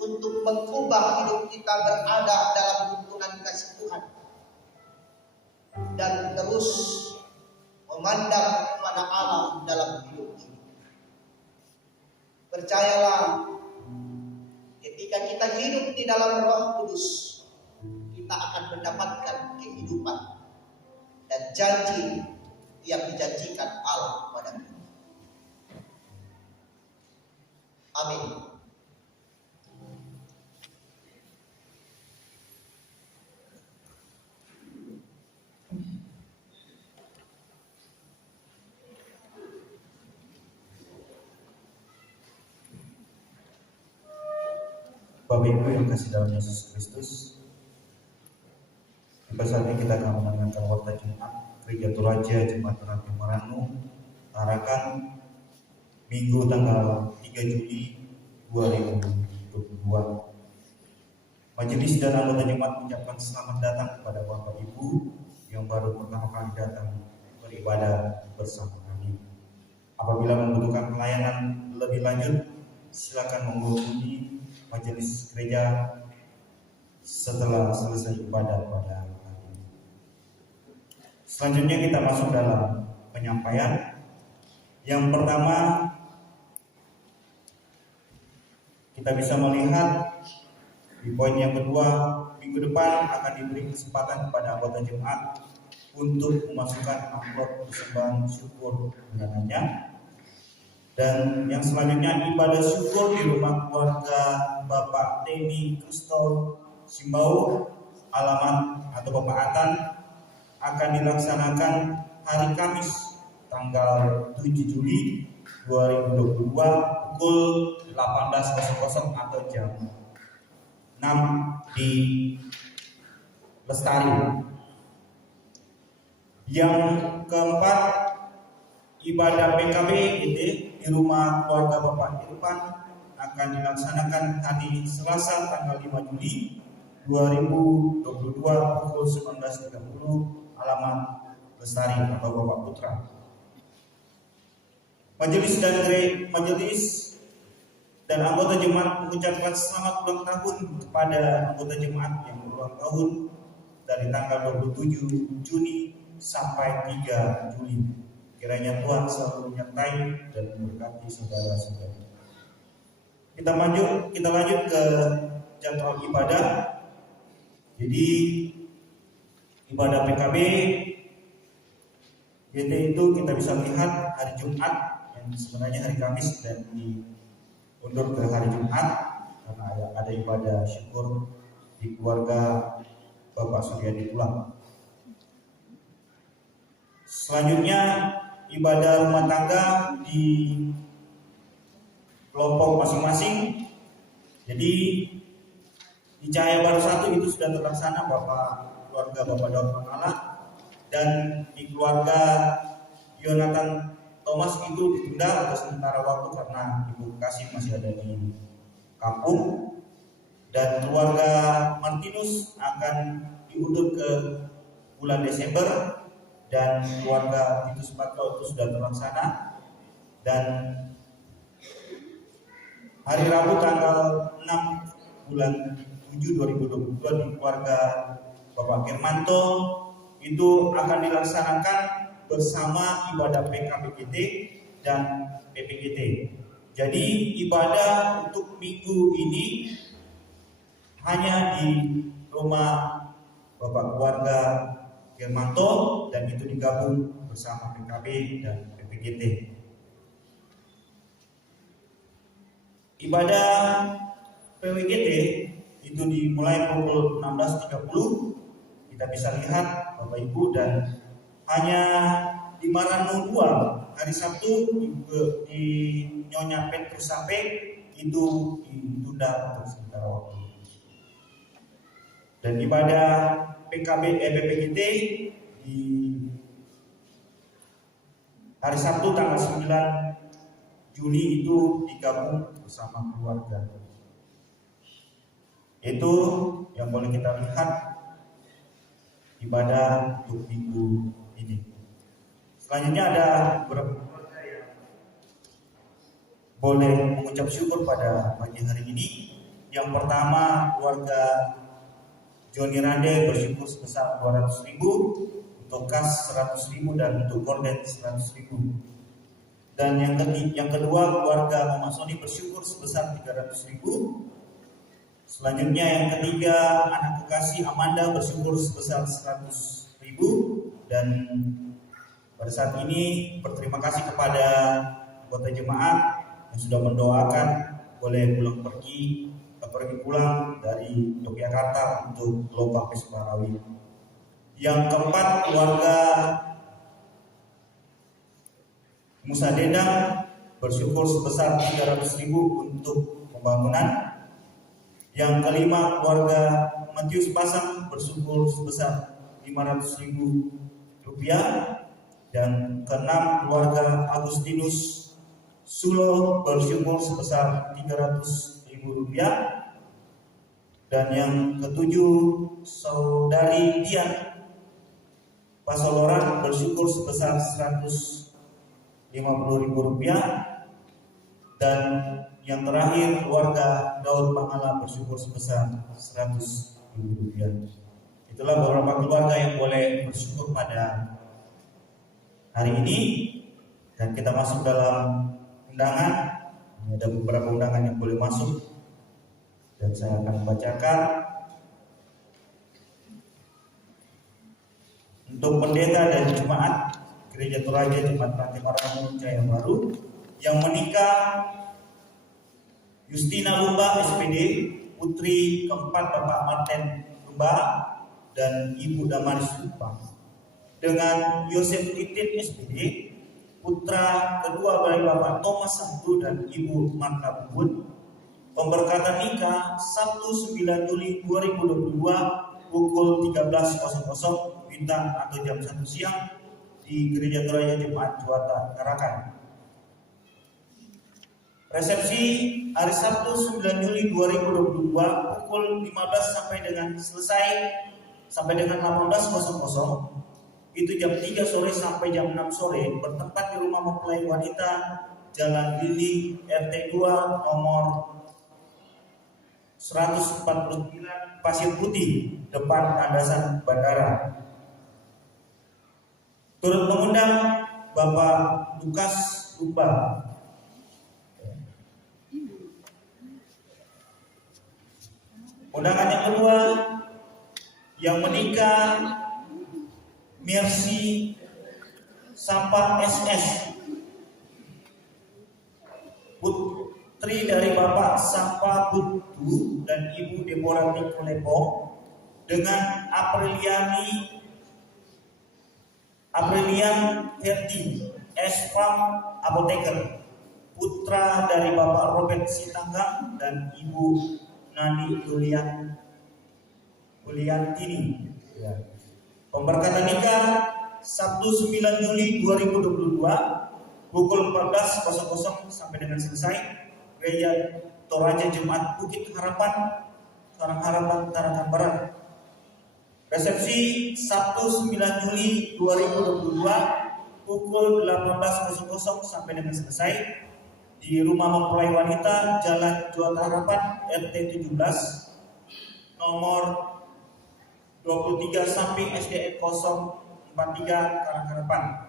untuk mengubah hidup kita berada dalam tuntunan kasih Tuhan dan terus memandang kepada Allah dalam hidup ini? Percayalah, ketika kita hidup di dalam Roh Kudus, kita akan mendapatkan kehidupan dan janji yang dijanjikan Allah kepada kita. Bapak Ibu yang kasih dalam Yesus Kristus, pada saat ini kita akan mendengarkan warta Jumat Gereja Toraja Jemaat Terapi Meranu, Tarakan, Minggu tanggal 3 Juli 2022. Majelis dan anggota jemaat mengucapkan selamat datang kepada Bapak Ibu yang baru pertama kali datang beribadah bersama kami. Apabila membutuhkan pelayanan lebih lanjut, silakan menghubungi majelis gereja setelah selesai ibadah pada hari ini. Selanjutnya kita masuk dalam penyampaian. Yang pertama, kita bisa melihat di poin yang kedua, minggu depan akan diberi kesempatan kepada anggota jemaat untuk memasukkan amplop persembahan syukur bulanannya. Dan yang selanjutnya, ibadah syukur di rumah keluarga Bapak Teni Kristo Simbau, alamat atau Bapak Atan, akan dilaksanakan hari Kamis tanggal 7 Juli 2022 pukul 18.00 atau jam 6 di Lestari. Yang keempat, ibadah PKB di rumah keluarga Bapak Irfan akan dilaksanakan hari Selasa tanggal 5 Juli 2022 pukul 19.30, alamat Lestari atau Bapak Putra. Majelis dan anggota jemaat mengucapkan selamat ulang tahun kepada anggota jemaat yang berulang tahun dari tanggal 27 Juni sampai 3 Juli. Kiranya Tuhan selalu menyertai dan memberkati saudara-saudara. Kita lanjut ke jadwal ibadah. Jadi ibadah PKB itu kita bisa lihat hari Jumat yang sebenarnya hari Kamis dan diundur ke hari Jumat karena ada ibadah syukur di keluarga Bapak Suryadi Tulang. Selanjutnya ibadah rumah tangga di kelompok masing-masing. Jadi di Cahaya Baru 1 itu sudah terlaksana keluarga Bapak Daud Mangala, dan di keluarga Yonatan Thomas itu ditunda untuk sementara waktu karena Ibu Kasih masih ada di kampung, dan keluarga Martinus akan diundur ke bulan Desember, dan keluarga Titus Patro itu sudah terlaksana. Dan hari Rabu tanggal 6 bulan 7 2022 di keluarga Bapak Firmanto itu akan dilaksanakan bersama ibadah PKBGT dan PPGT. Jadi ibadah untuk minggu ini hanya di rumah Bapak keluarga Firmanto, dan itu digabung bersama PKB dan PPGT. Ibadah PWGT itu dimulai pukul 16.30. Kita bisa lihat Bapak Ibu, dan hanya di Maranu 2 hari Sabtu di Nyonya Petrus Sape itu ditunda untuk sementara waktu. Dan ibadah PPGT di hari Sabtu tanggal 9 Juli itu digabung bersama keluarga. Itu yang boleh kita lihat ibadah untuk minggu ini. Selanjutnya ada beberapa keluarga yang boleh mengucap syukur pada pagi hari ini. Yang pertama, keluarga Joni Rande bersyukur sebesar 200.000, untuk kas 100.000 dan untuk gorden 100.000. Dan yang kedua, keluarga Mama Soni bersyukur sebesar 300.000. Selanjutnya yang ketiga, anak kekasih Amanda bersyukur sebesar 100.000. Dan pada saat ini berterima kasih kepada anggota jemaat yang sudah mendoakan boleh pergi pulang dari Yogyakarta untuk gelombang Pesmarawi. Yang keempat, keluarga Musa Dedang bersyukur sebesar 300.000 untuk pembangunan. Yang kelima, keluarga Matius Pasang bersyukur sebesar Rp500.000. Dan keenam, keluarga Agustinus Sulo bersyukur sebesar Rp300.000. Dan yang ketujuh, saudari Dian Pasoloran bersyukur sebesar Rp150.000. Dan yang terakhir, keluarga Daud Pangala bersyukur sebesar Rp100.000. Itulah beberapa keluarga yang boleh bersyukur pada hari ini. Dan kita masuk dalam undangan. Ada beberapa undangan yang boleh masuk, dan saya akan bacakan. Untuk pendeta dan jemaat Gereja Toraja Jemaat Rantai Maramu Jaya Baru yang menikah: Justina Lumba SPD, putri keempat Bapak Martin Lumba dan Ibu Damaris Lumba. Dengan Yosef Titin SPD, putra kedua dari Bapak Thomas Sabtu dan Ibu Marta Bubut. Pemberkatan nikah Sabtu 9 Juli 2022 pukul 13.00 WITA atau jam 1 siang di Gereja Toraja Jemaat Juwata Tarakan. Resepsi hari Sabtu 9 Juli 2022 pukul 15 sampai dengan 18.00. Itu jam 3 sore sampai jam 6 sore, bertempat di Rumah Mempelai Wanita Jalan Lili RT 2 nomor 149 Pasir Putih, depan landasan bandara. Turut mengundang Bapak Lukas Lumba. Undangan yang kedua, yang menikah: Mercy Sampah SS, putri dari Bapak Sampah Butu dan Ibu Deborah Nikolepo, dengan Aprilian Ferdi S.Farm Apoteker, putra dari Bapak Robert Sitanggang dan Ibu Nani Yuliantini. Pemberkatan nikah Sabtu 9 Juli 2022 pukul 14.00 sampai dengan selesai, Gereja Toraja Jemaat Bukit Harapan, Karang Harapan, Tarakan Barat. Resepsi Sabtu 9 Juli 2022 pukul 18.00 sampai dengan selesai di Rumah Mempelai Wanita Jalan Juwata Harapan RT 17 nomor 23 samping SDN 043 Karang Harapan.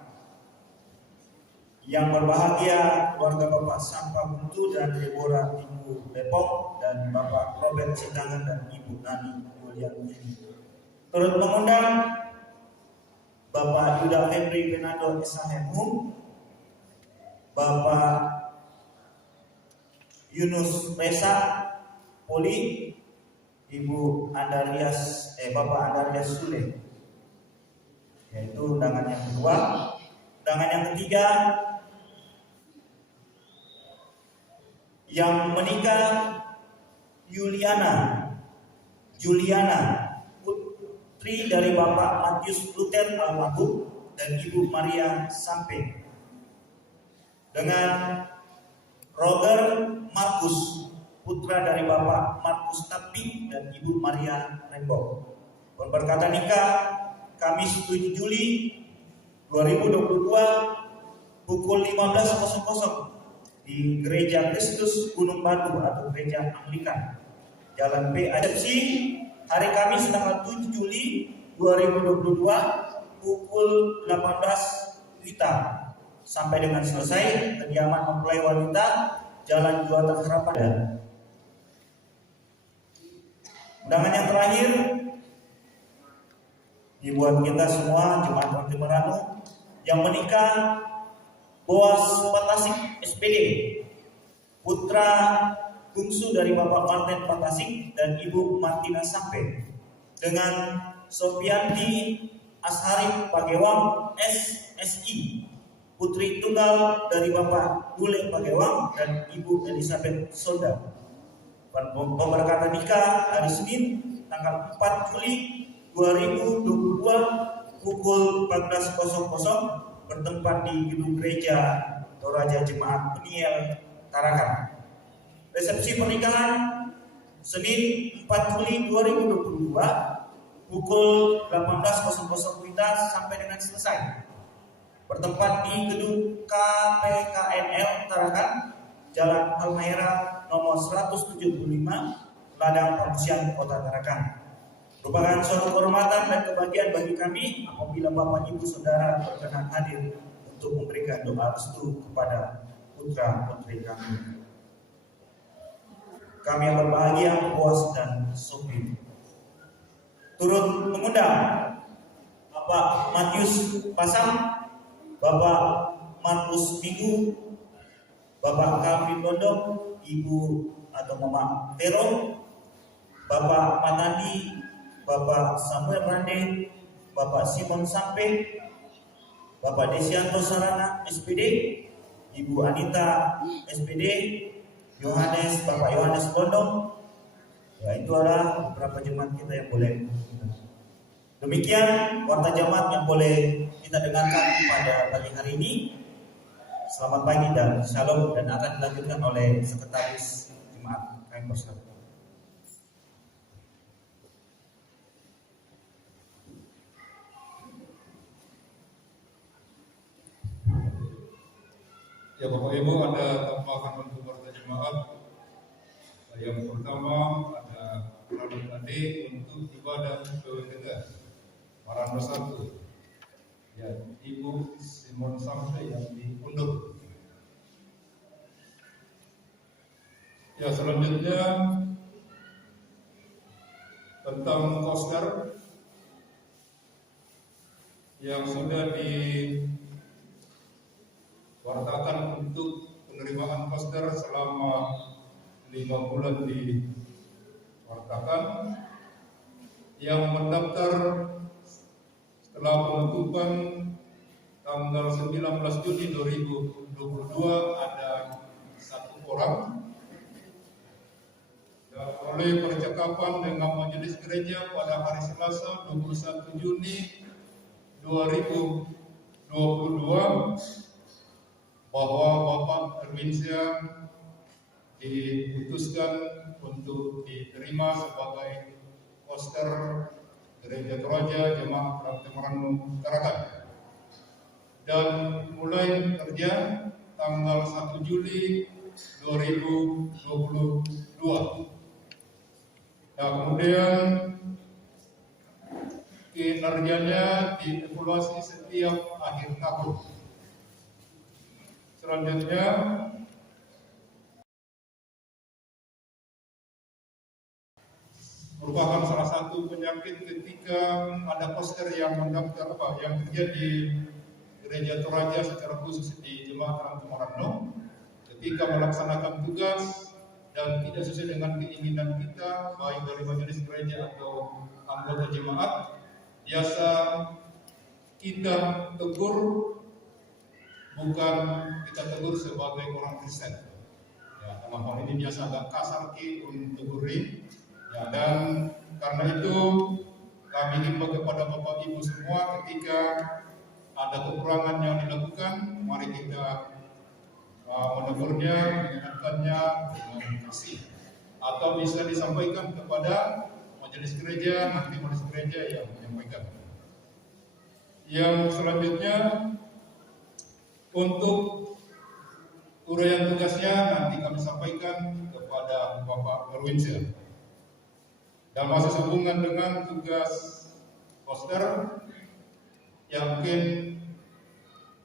Yang berbahagia keluarga Bapak Sampah Buntu dan Deborah Ibu Depok dan Bapak Robert Sitangan dan Ibu Nani Yuliantini. Turut mengundang Bapak Yuda Henry Fernando Esahemu, Bapak Yunus Resa Poli, Ibu Bapak Andarias Sule. Yaitu undangan yang kedua. Undangan yang ketiga, yang menikah: Juliana, putri dari Bapak Matius Luther almarhum dan Ibu Maria Sampe, dengan Roger Markus, putra dari Bapak Markus Tapi dan Ibu Maria Rembo. Pemberkatan nikah Kamis 7 Juli 2022 pukul 15.00 di Gereja Kristus Gunung Batu atau Gereja Anglikan Jalan B. Resepsi hari Kamis tanggal 7 Juli 2022 pukul 18 WITA sampai dengan selesai kediaman mempelai wanita Jalan Juwata Harapan. Undangan yang terakhir dibuat kita semua Jemaat Rantai Maramu yang menikah: Boas Patasik SPD, putra bungsu dari Bapak Martin Patasik dan Ibu Martina Sampe, dengan Sofianti Ashari Pagewang SSI, putri tunggal dari Bapak Bule Pagewang dan Ibu Elizabeth Solda. Pemberkatan nikah hari Senin tanggal 4 Juli 2022 pukul 14.00 bertempat di gedung gereja Toraja Jemaat Peniel Tarakan. Resepsi pernikahan Senin 4 Juli 2022 pukul 18.00 WITA sampai dengan selesai. Bertempat di gedung KPKNL Tarakan, Jalan Halmahera nomor 175, Ladang Pengungsian Kota Tarakan. Merupakan suatu kehormatan dan kebahagiaan bagi kami apabila Bapak Ibu Saudara berkenan hadir untuk memberikan doa restu kepada putra putri kami. Kami yang berbahagia, bos dan sopir. Turut mengundang Bapak Matius Pasang, Bapak Markus Minggu, Bapak Kavin Londok, Ibu atau Mama Vero, Bapak Matandi, Bapak Samuel Rande, Bapak Simon Sampe, Bapak Desianto Sarana SPD, Ibu Anita SPD, Bapak Yohanes Londok. Ya, itu adalah beberapa jemaat kita yang boleh. Demikian warta jemaat yang boleh kita dengarkan pada pagi hari ini. Selamat pagi dan shalom, dan akan dilanjutkan oleh Sekretaris Jemaat kami bersama. Ya Bapak Ibu, ada tambahan untuk warta jemaat. Yang pertama ada peran tadi untuk ibadah PWTG Maran Bersatu. Ya, Ibu Simon Sampai yang diunduh. Ya, selanjutnya tentang koster yang sudah diwartakan untuk penerimaan koster selama 5 bulan diwartakan. Yang mendaftar setelah penutupan tanggal 19 Juni 2022 ada 1 orang. Dan oleh percakapan dengan majelis gereja pada hari Selasa 21 Juni 2022 bahwa Bapak Erwinsyah diputuskan untuk diterima sebagai koster Gereja Toraja Jemaat Meranum Tarakan, dan mulai kerja tanggal 1 Juli 2022. Nah, kemudian kinerjanya dievaluasi setiap akhir tahun. Selanjutnya merupakan salah satu penyakit ketika ada koster yang mendaftar yang kerja di Gereja Toraja secara khusus di Jemaat Meranum Tarakan, ketika melaksanakan tugas dan tidak sesuai dengan keinginan kita, baik dari majelis gereja atau anggota jemaat, biasa kita tegur, bukan kita tegur sebagai orang Kristen. Ya, dalam hal ini biasa agak kasar untuk tegurin. Ya, dan karena itu kami himbau kepada Bapak Ibu semua, ketika ada kekurangan yang dilakukan, mari kita menegurnya, mengingatkannya dengan kasih, atau bisa disampaikan kepada majelis gereja, nanti majelis gereja yang menyampaikan. Yang selanjutnya untuk uraian tugasnya nanti kami sampaikan kepada Bapak Erwinsyah. Dan masih sehubungan dengan tugas koster yang mungkin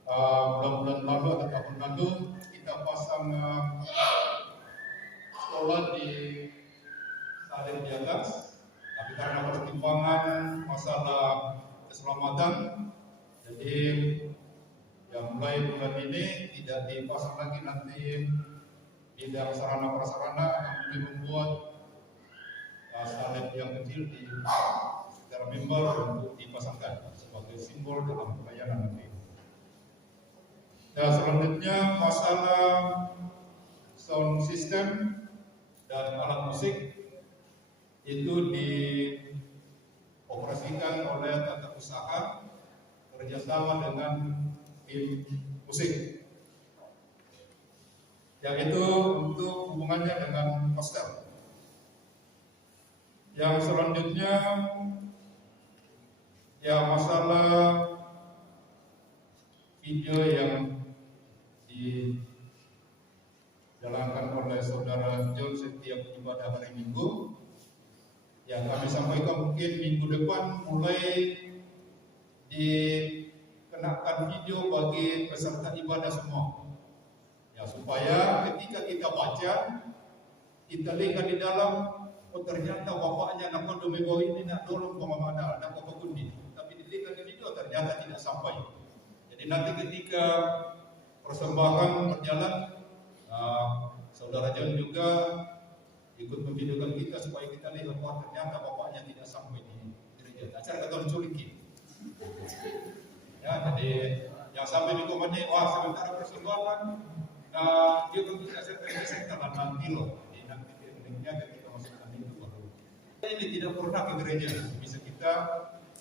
bulan-bulan lalu atau tahun lalu kita pasang sekolah di salin di atas, tapi karena pertimbangan masalah keselamatan, jadi yang mulai bulan ini tidak dipasang lagi nanti bidang sarana prasarana yang lebih membuat salib yang kecil di secara mimbar untuk dipasangkan sebagai simbol dalam pelayanan nanti. Dan selanjutnya masalah sound system dan alat musik itu dioperasikan oleh tata usaha kerjasama dengan tim musik, yang itu untuk hubungannya dengan hostel. Yang selanjutnya ya masalah video yang dijalankan oleh saudara John setiap ibadah hari Minggu, yang kami sampaikan mungkin minggu depan mulai dikenakan video bagi peserta ibadah semua, ya supaya ketika kita baca kita lihat di dalam, oh ternyata bapaknya nak kondom bawa ini nak tolong pemamana nak apa kundi, tapi dilihat di video ternyata tidak sampai. Jadi nanti ketika persembahan berjalan, saudara John juga ikut memvideokan kita supaya kita lihat bahwa ternyata bapaknya tidak sampai di gereja. Acara kata menculiki. Ya, jadi yang sampai di komande, wah sementara persembahan, dia pun tidak serta nanti loh, nanti linknya ketika masukkan itu baru. Ini tidak pernah ke gereja, bisa kita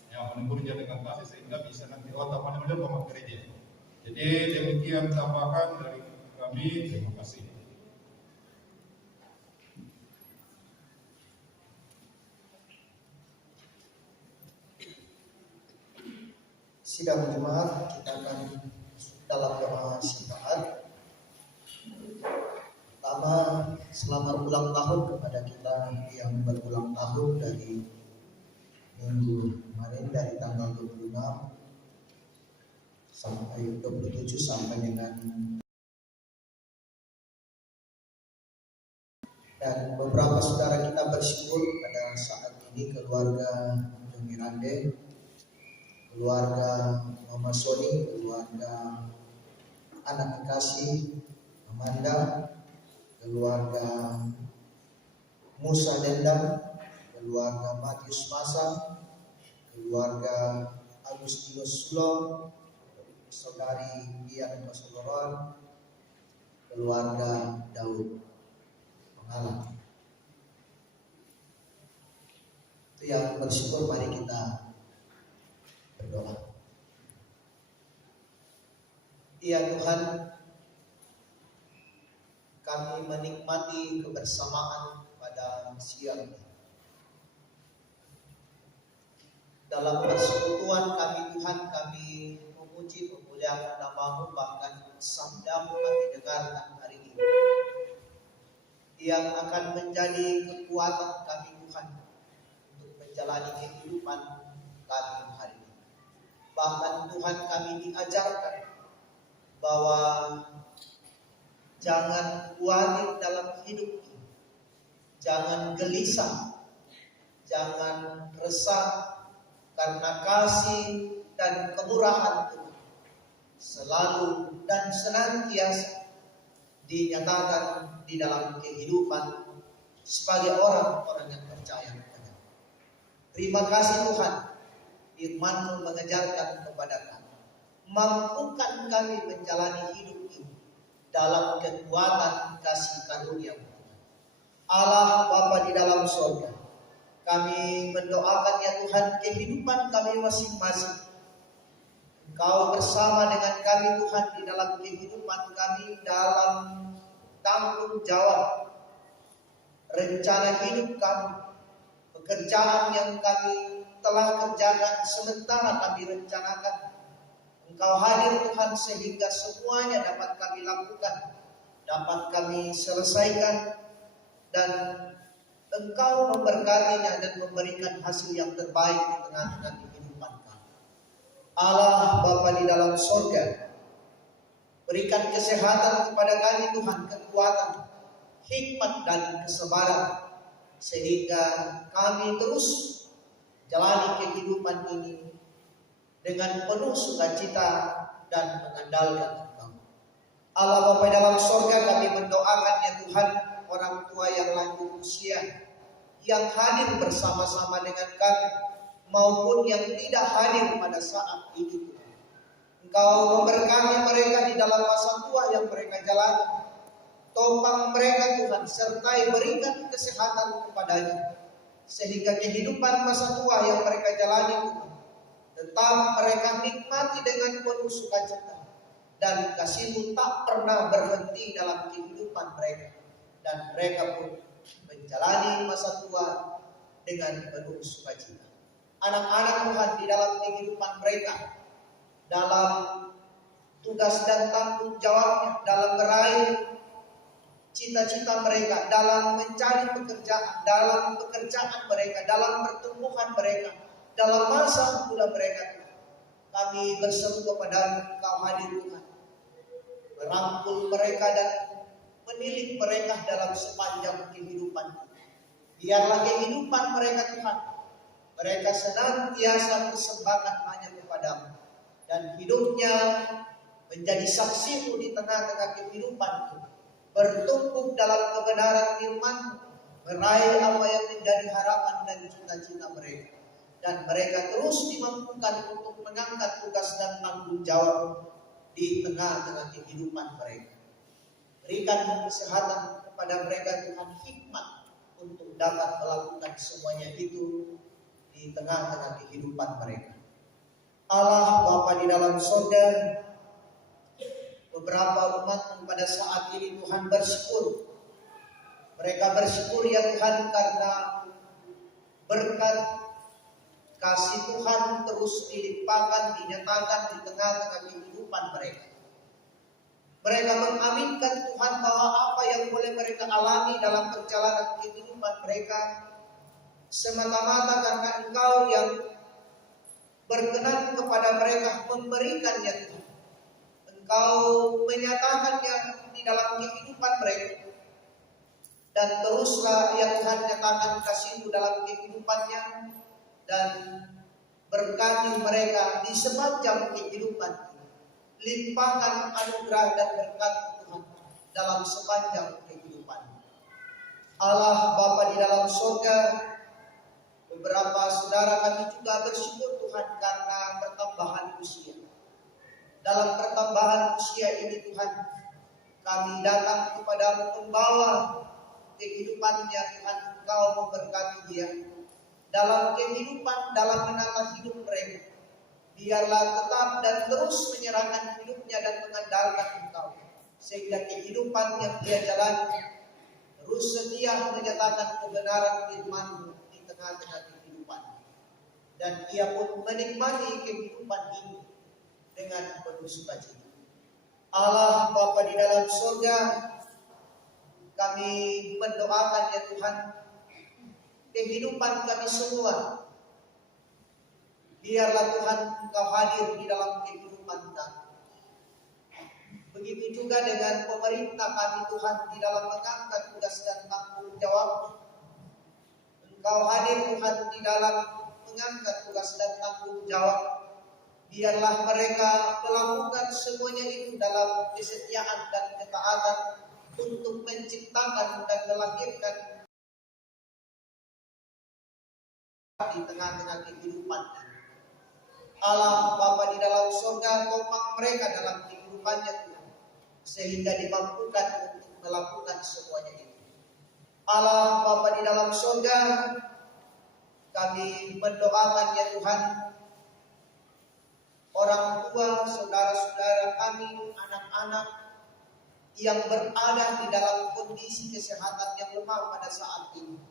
yang menegurnya dengan kasih sehingga bisa nanti otak mana-mana bawa gereja. Jadi demikian tambahan dari kami, terima kasih. Sidang jemaat, kita akan dalam doa syafaat. Pertama, selamat ulang tahun kepada kita yang berulang tahun dari minggu kemarin, dari tanggal 26 sampai 27 sampai dengan, dan beberapa saudara kita bersyukur pada saat ini, keluarga Johnny Rande, keluarga Mama Sony, keluarga anak kekasih Amanda, keluarga Musa Dendam, keluarga Matius Masa, keluarga Agustinus Sulong, saudari Dian Pasoloran, keluarga Daud Pengalam. Itu yang bersyukur, mari kita berdoa. Ya Tuhan, kami menikmati kebersamaan pada siang ini. Dalam persekutuan kami Tuhan, kami memuji memuliakan nama-Mu, bahkan sabda-Mu kami dengarkan hari ini, yang akan menjadi kekuatan kami Tuhan untuk menjalani kehidupan kami hari ini. Bahkan Tuhan, kami diajarkan bahwa jangan khawatir dalam hidup ini, jangan gelisah, jangan resah, karena kasih dan kemurahan Tuhan selalu dan senantiasa dinyatakan di dalam kehidupan sebagai orang-orang yang percaya kepada. Terima kasih Tuhan, firman-Mu mengajarkan kepada kami, mampukan kami menjalani hidup ini dalam kekuatan kasih karunia-Mu. Allah Bapa di dalam surga, kami mendoakan ya Tuhan, kehidupan kami masing-masing, Engkau bersama dengan kami Tuhan di dalam kehidupan kami, dalam tanggung jawab rencana hidup kami, pekerjaan yang kami telah kerjakan sementara kami rencanakan. Engkau hadir Tuhan sehingga semuanya dapat kami lakukan, dapat kami selesaikan, dan Engkau memberkatinya dan memberikan hasil yang terbaik di tengah-tengah kehidupan kami. Allah Bapa di dalam surga, berikan kesehatan kepada kami Tuhan, kekuatan, hikmat dan kesabaran, sehingga kami terus jalani kehidupan ini dengan penuh sukacita dan mengandalkan Engkau. Allah Bapa dalam surga, kami mendoakan ya Tuhan, orang tua yang lanjut usia, yang hadir bersama-sama dengan kami, maupun yang tidak hadir pada saat ini Tuhan. Engkau memberkati mereka di dalam masa tua yang mereka jalani. Topang mereka Tuhan Tuhan, sertai berikan kesehatan kepadanya, sehingga kehidupan masa tua yang mereka jalani Tuhan, tetap mereka nikmati dengan penuh sukacita, dan kasih-Mu tak pernah berhenti dalam kehidupan mereka, dan mereka pun menjalani masa tua dengan penuh sukacita. Anak-anak Tuhan di dalam kehidupan mereka, dalam tugas dan tanggung jawabnya, dalam meraih cita-cita mereka, dalam mencari pekerjaan, dalam pekerjaan mereka, dalam pertumbuhan mereka, dalam masa muda mereka, kami berseru kepada Engkau hadir Tuhan, merangkul mereka dan menilik mereka dalam sepanjang kehidupan. Biarlah kehidupan mereka Tuhan, mereka senantiasa persembahkan hanya kepadamu, dan hidupnya menjadi saksi-Mu di tengah-tengah kehidupan, bertumbuh dalam kebenaran firman, meraih apa yang menjadi harapan dan cita-cita mereka, dan mereka terus dimampukan untuk mengangkat tugas dan tanggung jawab di tengah-tengah kehidupan mereka. Berikan kesehatan kepada mereka Tuhan, hikmat untuk dapat melakukan semuanya itu di tengah-tengah kehidupan mereka. Allah Bapa di dalam surga, beberapa umat pada saat ini Tuhan bersyukur. Mereka bersyukur ya Tuhan karena berkat kasih Tuhan terus dilimpahkan, dinyatakan di tengah-tengah kehidupan mereka. Mereka mengaminkan Tuhan bahwa apa yang boleh mereka alami dalam perjalanan kehidupan mereka semata-mata karena Engkau yang berkenan kepada mereka memberikannya Tuhan. Engkau menyatakannya di dalam kehidupan mereka, dan teruslah ya Tuhan nyatakan kasih-Mu dalam kehidupannya, dan berkati mereka di sepanjang kehidupan. Limpahkan anugerah dan berkat Tuhan dalam sepanjang kehidupan. Allah Bapa di dalam surga, beberapa saudara kami juga bersyukur Tuhan karena pertambahan usia. Dalam pertambahan usia ini Tuhan, kami datang kepada membawa kehidupannya Tuhan, Engkau memberkati dia dalam kehidupan, dalam menata hidup mereka. Biarlah tetap dan terus menyerahkan hidupnya dan mengandalkan Engkau, sehingga kehidupan yang dia jalani terus setia menyatakan kebenaran firman-Mu di tengah-tengah kehidupan, dan ia pun menikmati kehidupan ini dengan penuh sukacita. Allah Bapa di dalam surga, kami mendoakan ya Tuhan, kehidupan kami semua, biarlah Tuhan Engkau hadir di dalam kehidupan kami. Begitu juga dengan pemerintah kami Tuhan di dalam mengangkat tugas dan tanggung jawab. Engkau hadir Tuhan di dalam mengangkat tugas dan tanggung jawab. Biarlah mereka melakukan semuanya itu dalam kesetiaan dan ketaatan untuk menciptakan dan melahirkan di tengah-tengah kehidupan. Allah Bapa di dalam surga, topang mereka dalam kehidupannya Tuhan, sehingga dimampukan untuk melakukan semuanya itu. Allah Bapa di dalam surga, kami mendoakan ya Tuhan, orang tua, saudara-saudara kami, anak-anak yang berada di dalam kondisi kesehatan yang lemah pada saat ini.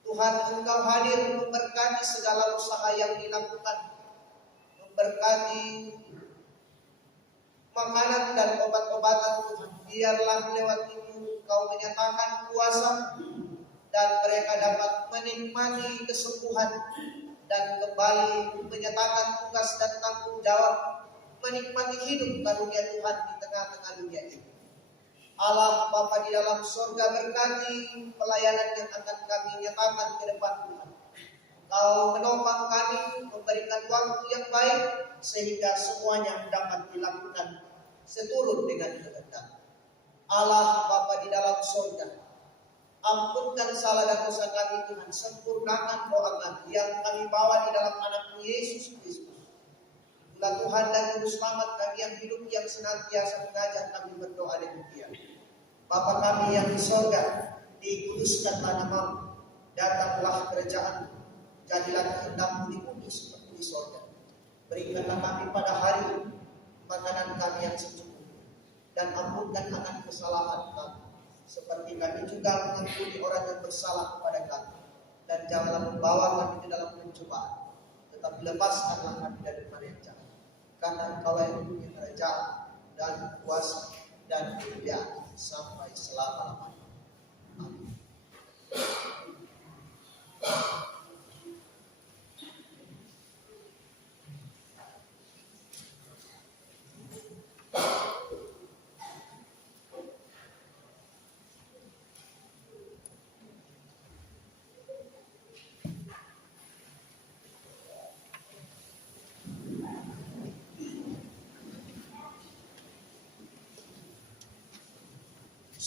Tuhan, Engkau hadir memberkati segala usaha yang dilakukan, memberkati makanan dan obat-obatan Tuhan. Biarlah lewat itu Engkau menyatakan kuasa, dan mereka dapat menikmati kesembuhan dan kembali menyatakan tugas dan tanggung jawab, menikmati hidup karunia Tuhan di tengah-tengah dunia ini. Allah Bapa di dalam surga, berkati pelayanan yang akan kami nyatakan ke depan Tuhan. Engkau menopang kami, memberikan waktu yang baik, sehingga semuanya dapat dilakukan seturut dengan kehendak. Allah Bapa di dalam surga, ampunkan salah dan dosa kami Tuhan, sempurnakan doa kami yang kami bawa di dalam anak-Mu Yesus Kristus. Itulah Tuhan dan Juru Selamat kami yang hidup, yang senantiasa mengajar kami berdoa demikian. Bapa kami yang di sorga, dikuduskanlah namamu, datanglah kerajaan, jadilah kehendak-Mu di bumi seperti di sorga. Berikanlah kami pada hari ini makanan kami yang secukupnya, dan ampunkan akan kesalahan kami, seperti kami juga mengampuni orang yang bersalah kepada kami. Dan janganlah membawa kami ke dalam pencobaan, tetapi lepaskanlah kami dari yang jahat. Karena Engkau yang mempunyai kerajaan dan kuasa dan kemuliaan sampai selama-lamanya. Amin.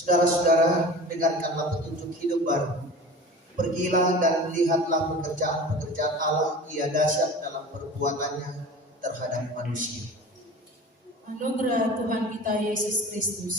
Saudara-saudara, dengarkanlah petunjuk hidup baru. Pergilah dan lihatlah pekerjaan-pekerjaan Allah, Ia dahsyat dalam perbuatannya terhadap manusia. Anugerah Tuhan kita Yesus Kristus.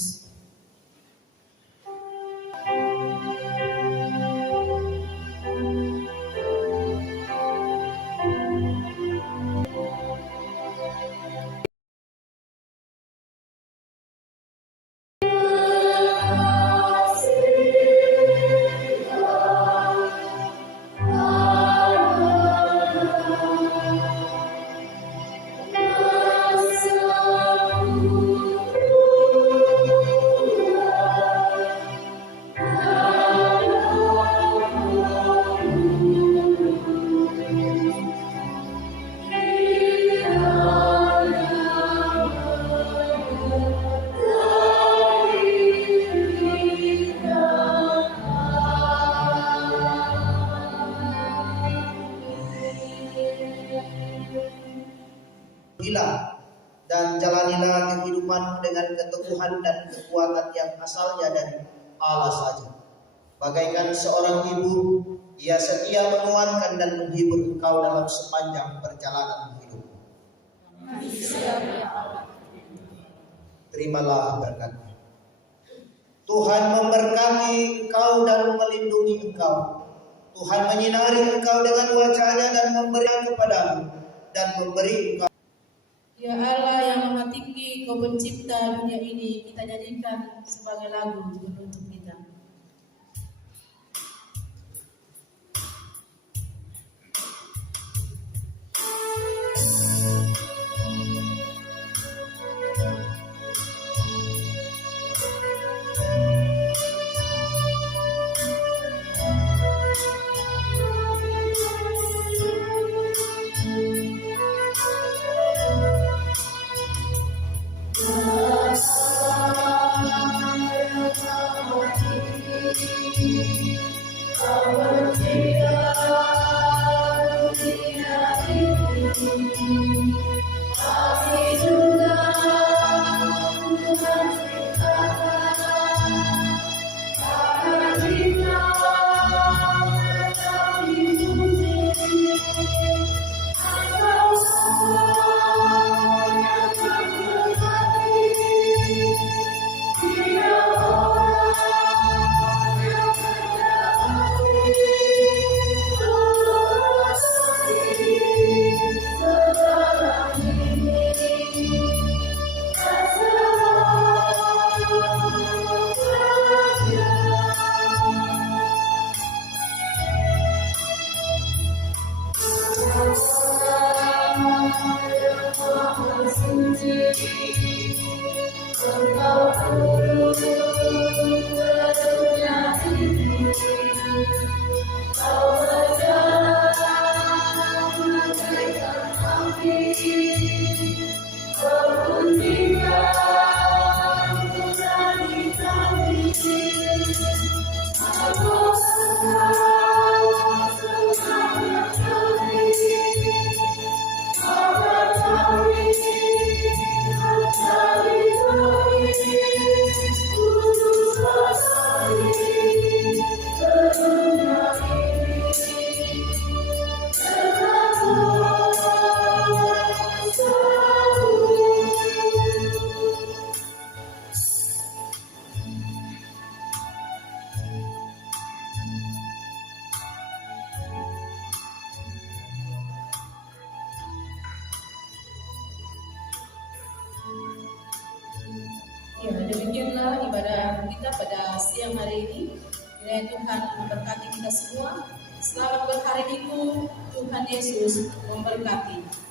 Dan jalanilah kehidupan dengan keteguhan dan kekuatan yang asalnya dari Allah saja. Bagaikan seorang ibu, Ia setia menguatkan dan menghibur engkau dalam sepanjang perjalanan hidupmu. Terimalah berkat-Nya. Tuhan memberkati engkau dan melindungi engkau. Tuhan menyinari engkau dengan wajah-Nya dan memberi kepadamu dan memberi engkau. Ya Allah yang Maha Tinggi, Kau pencipta dunia ini, kita nyanyikan sebagai lagu untuk kita. siang hari ini. Kiranya Tuhan memberkati kita semua. Selamat berhari Minggu. Tuhan Yesus memberkati.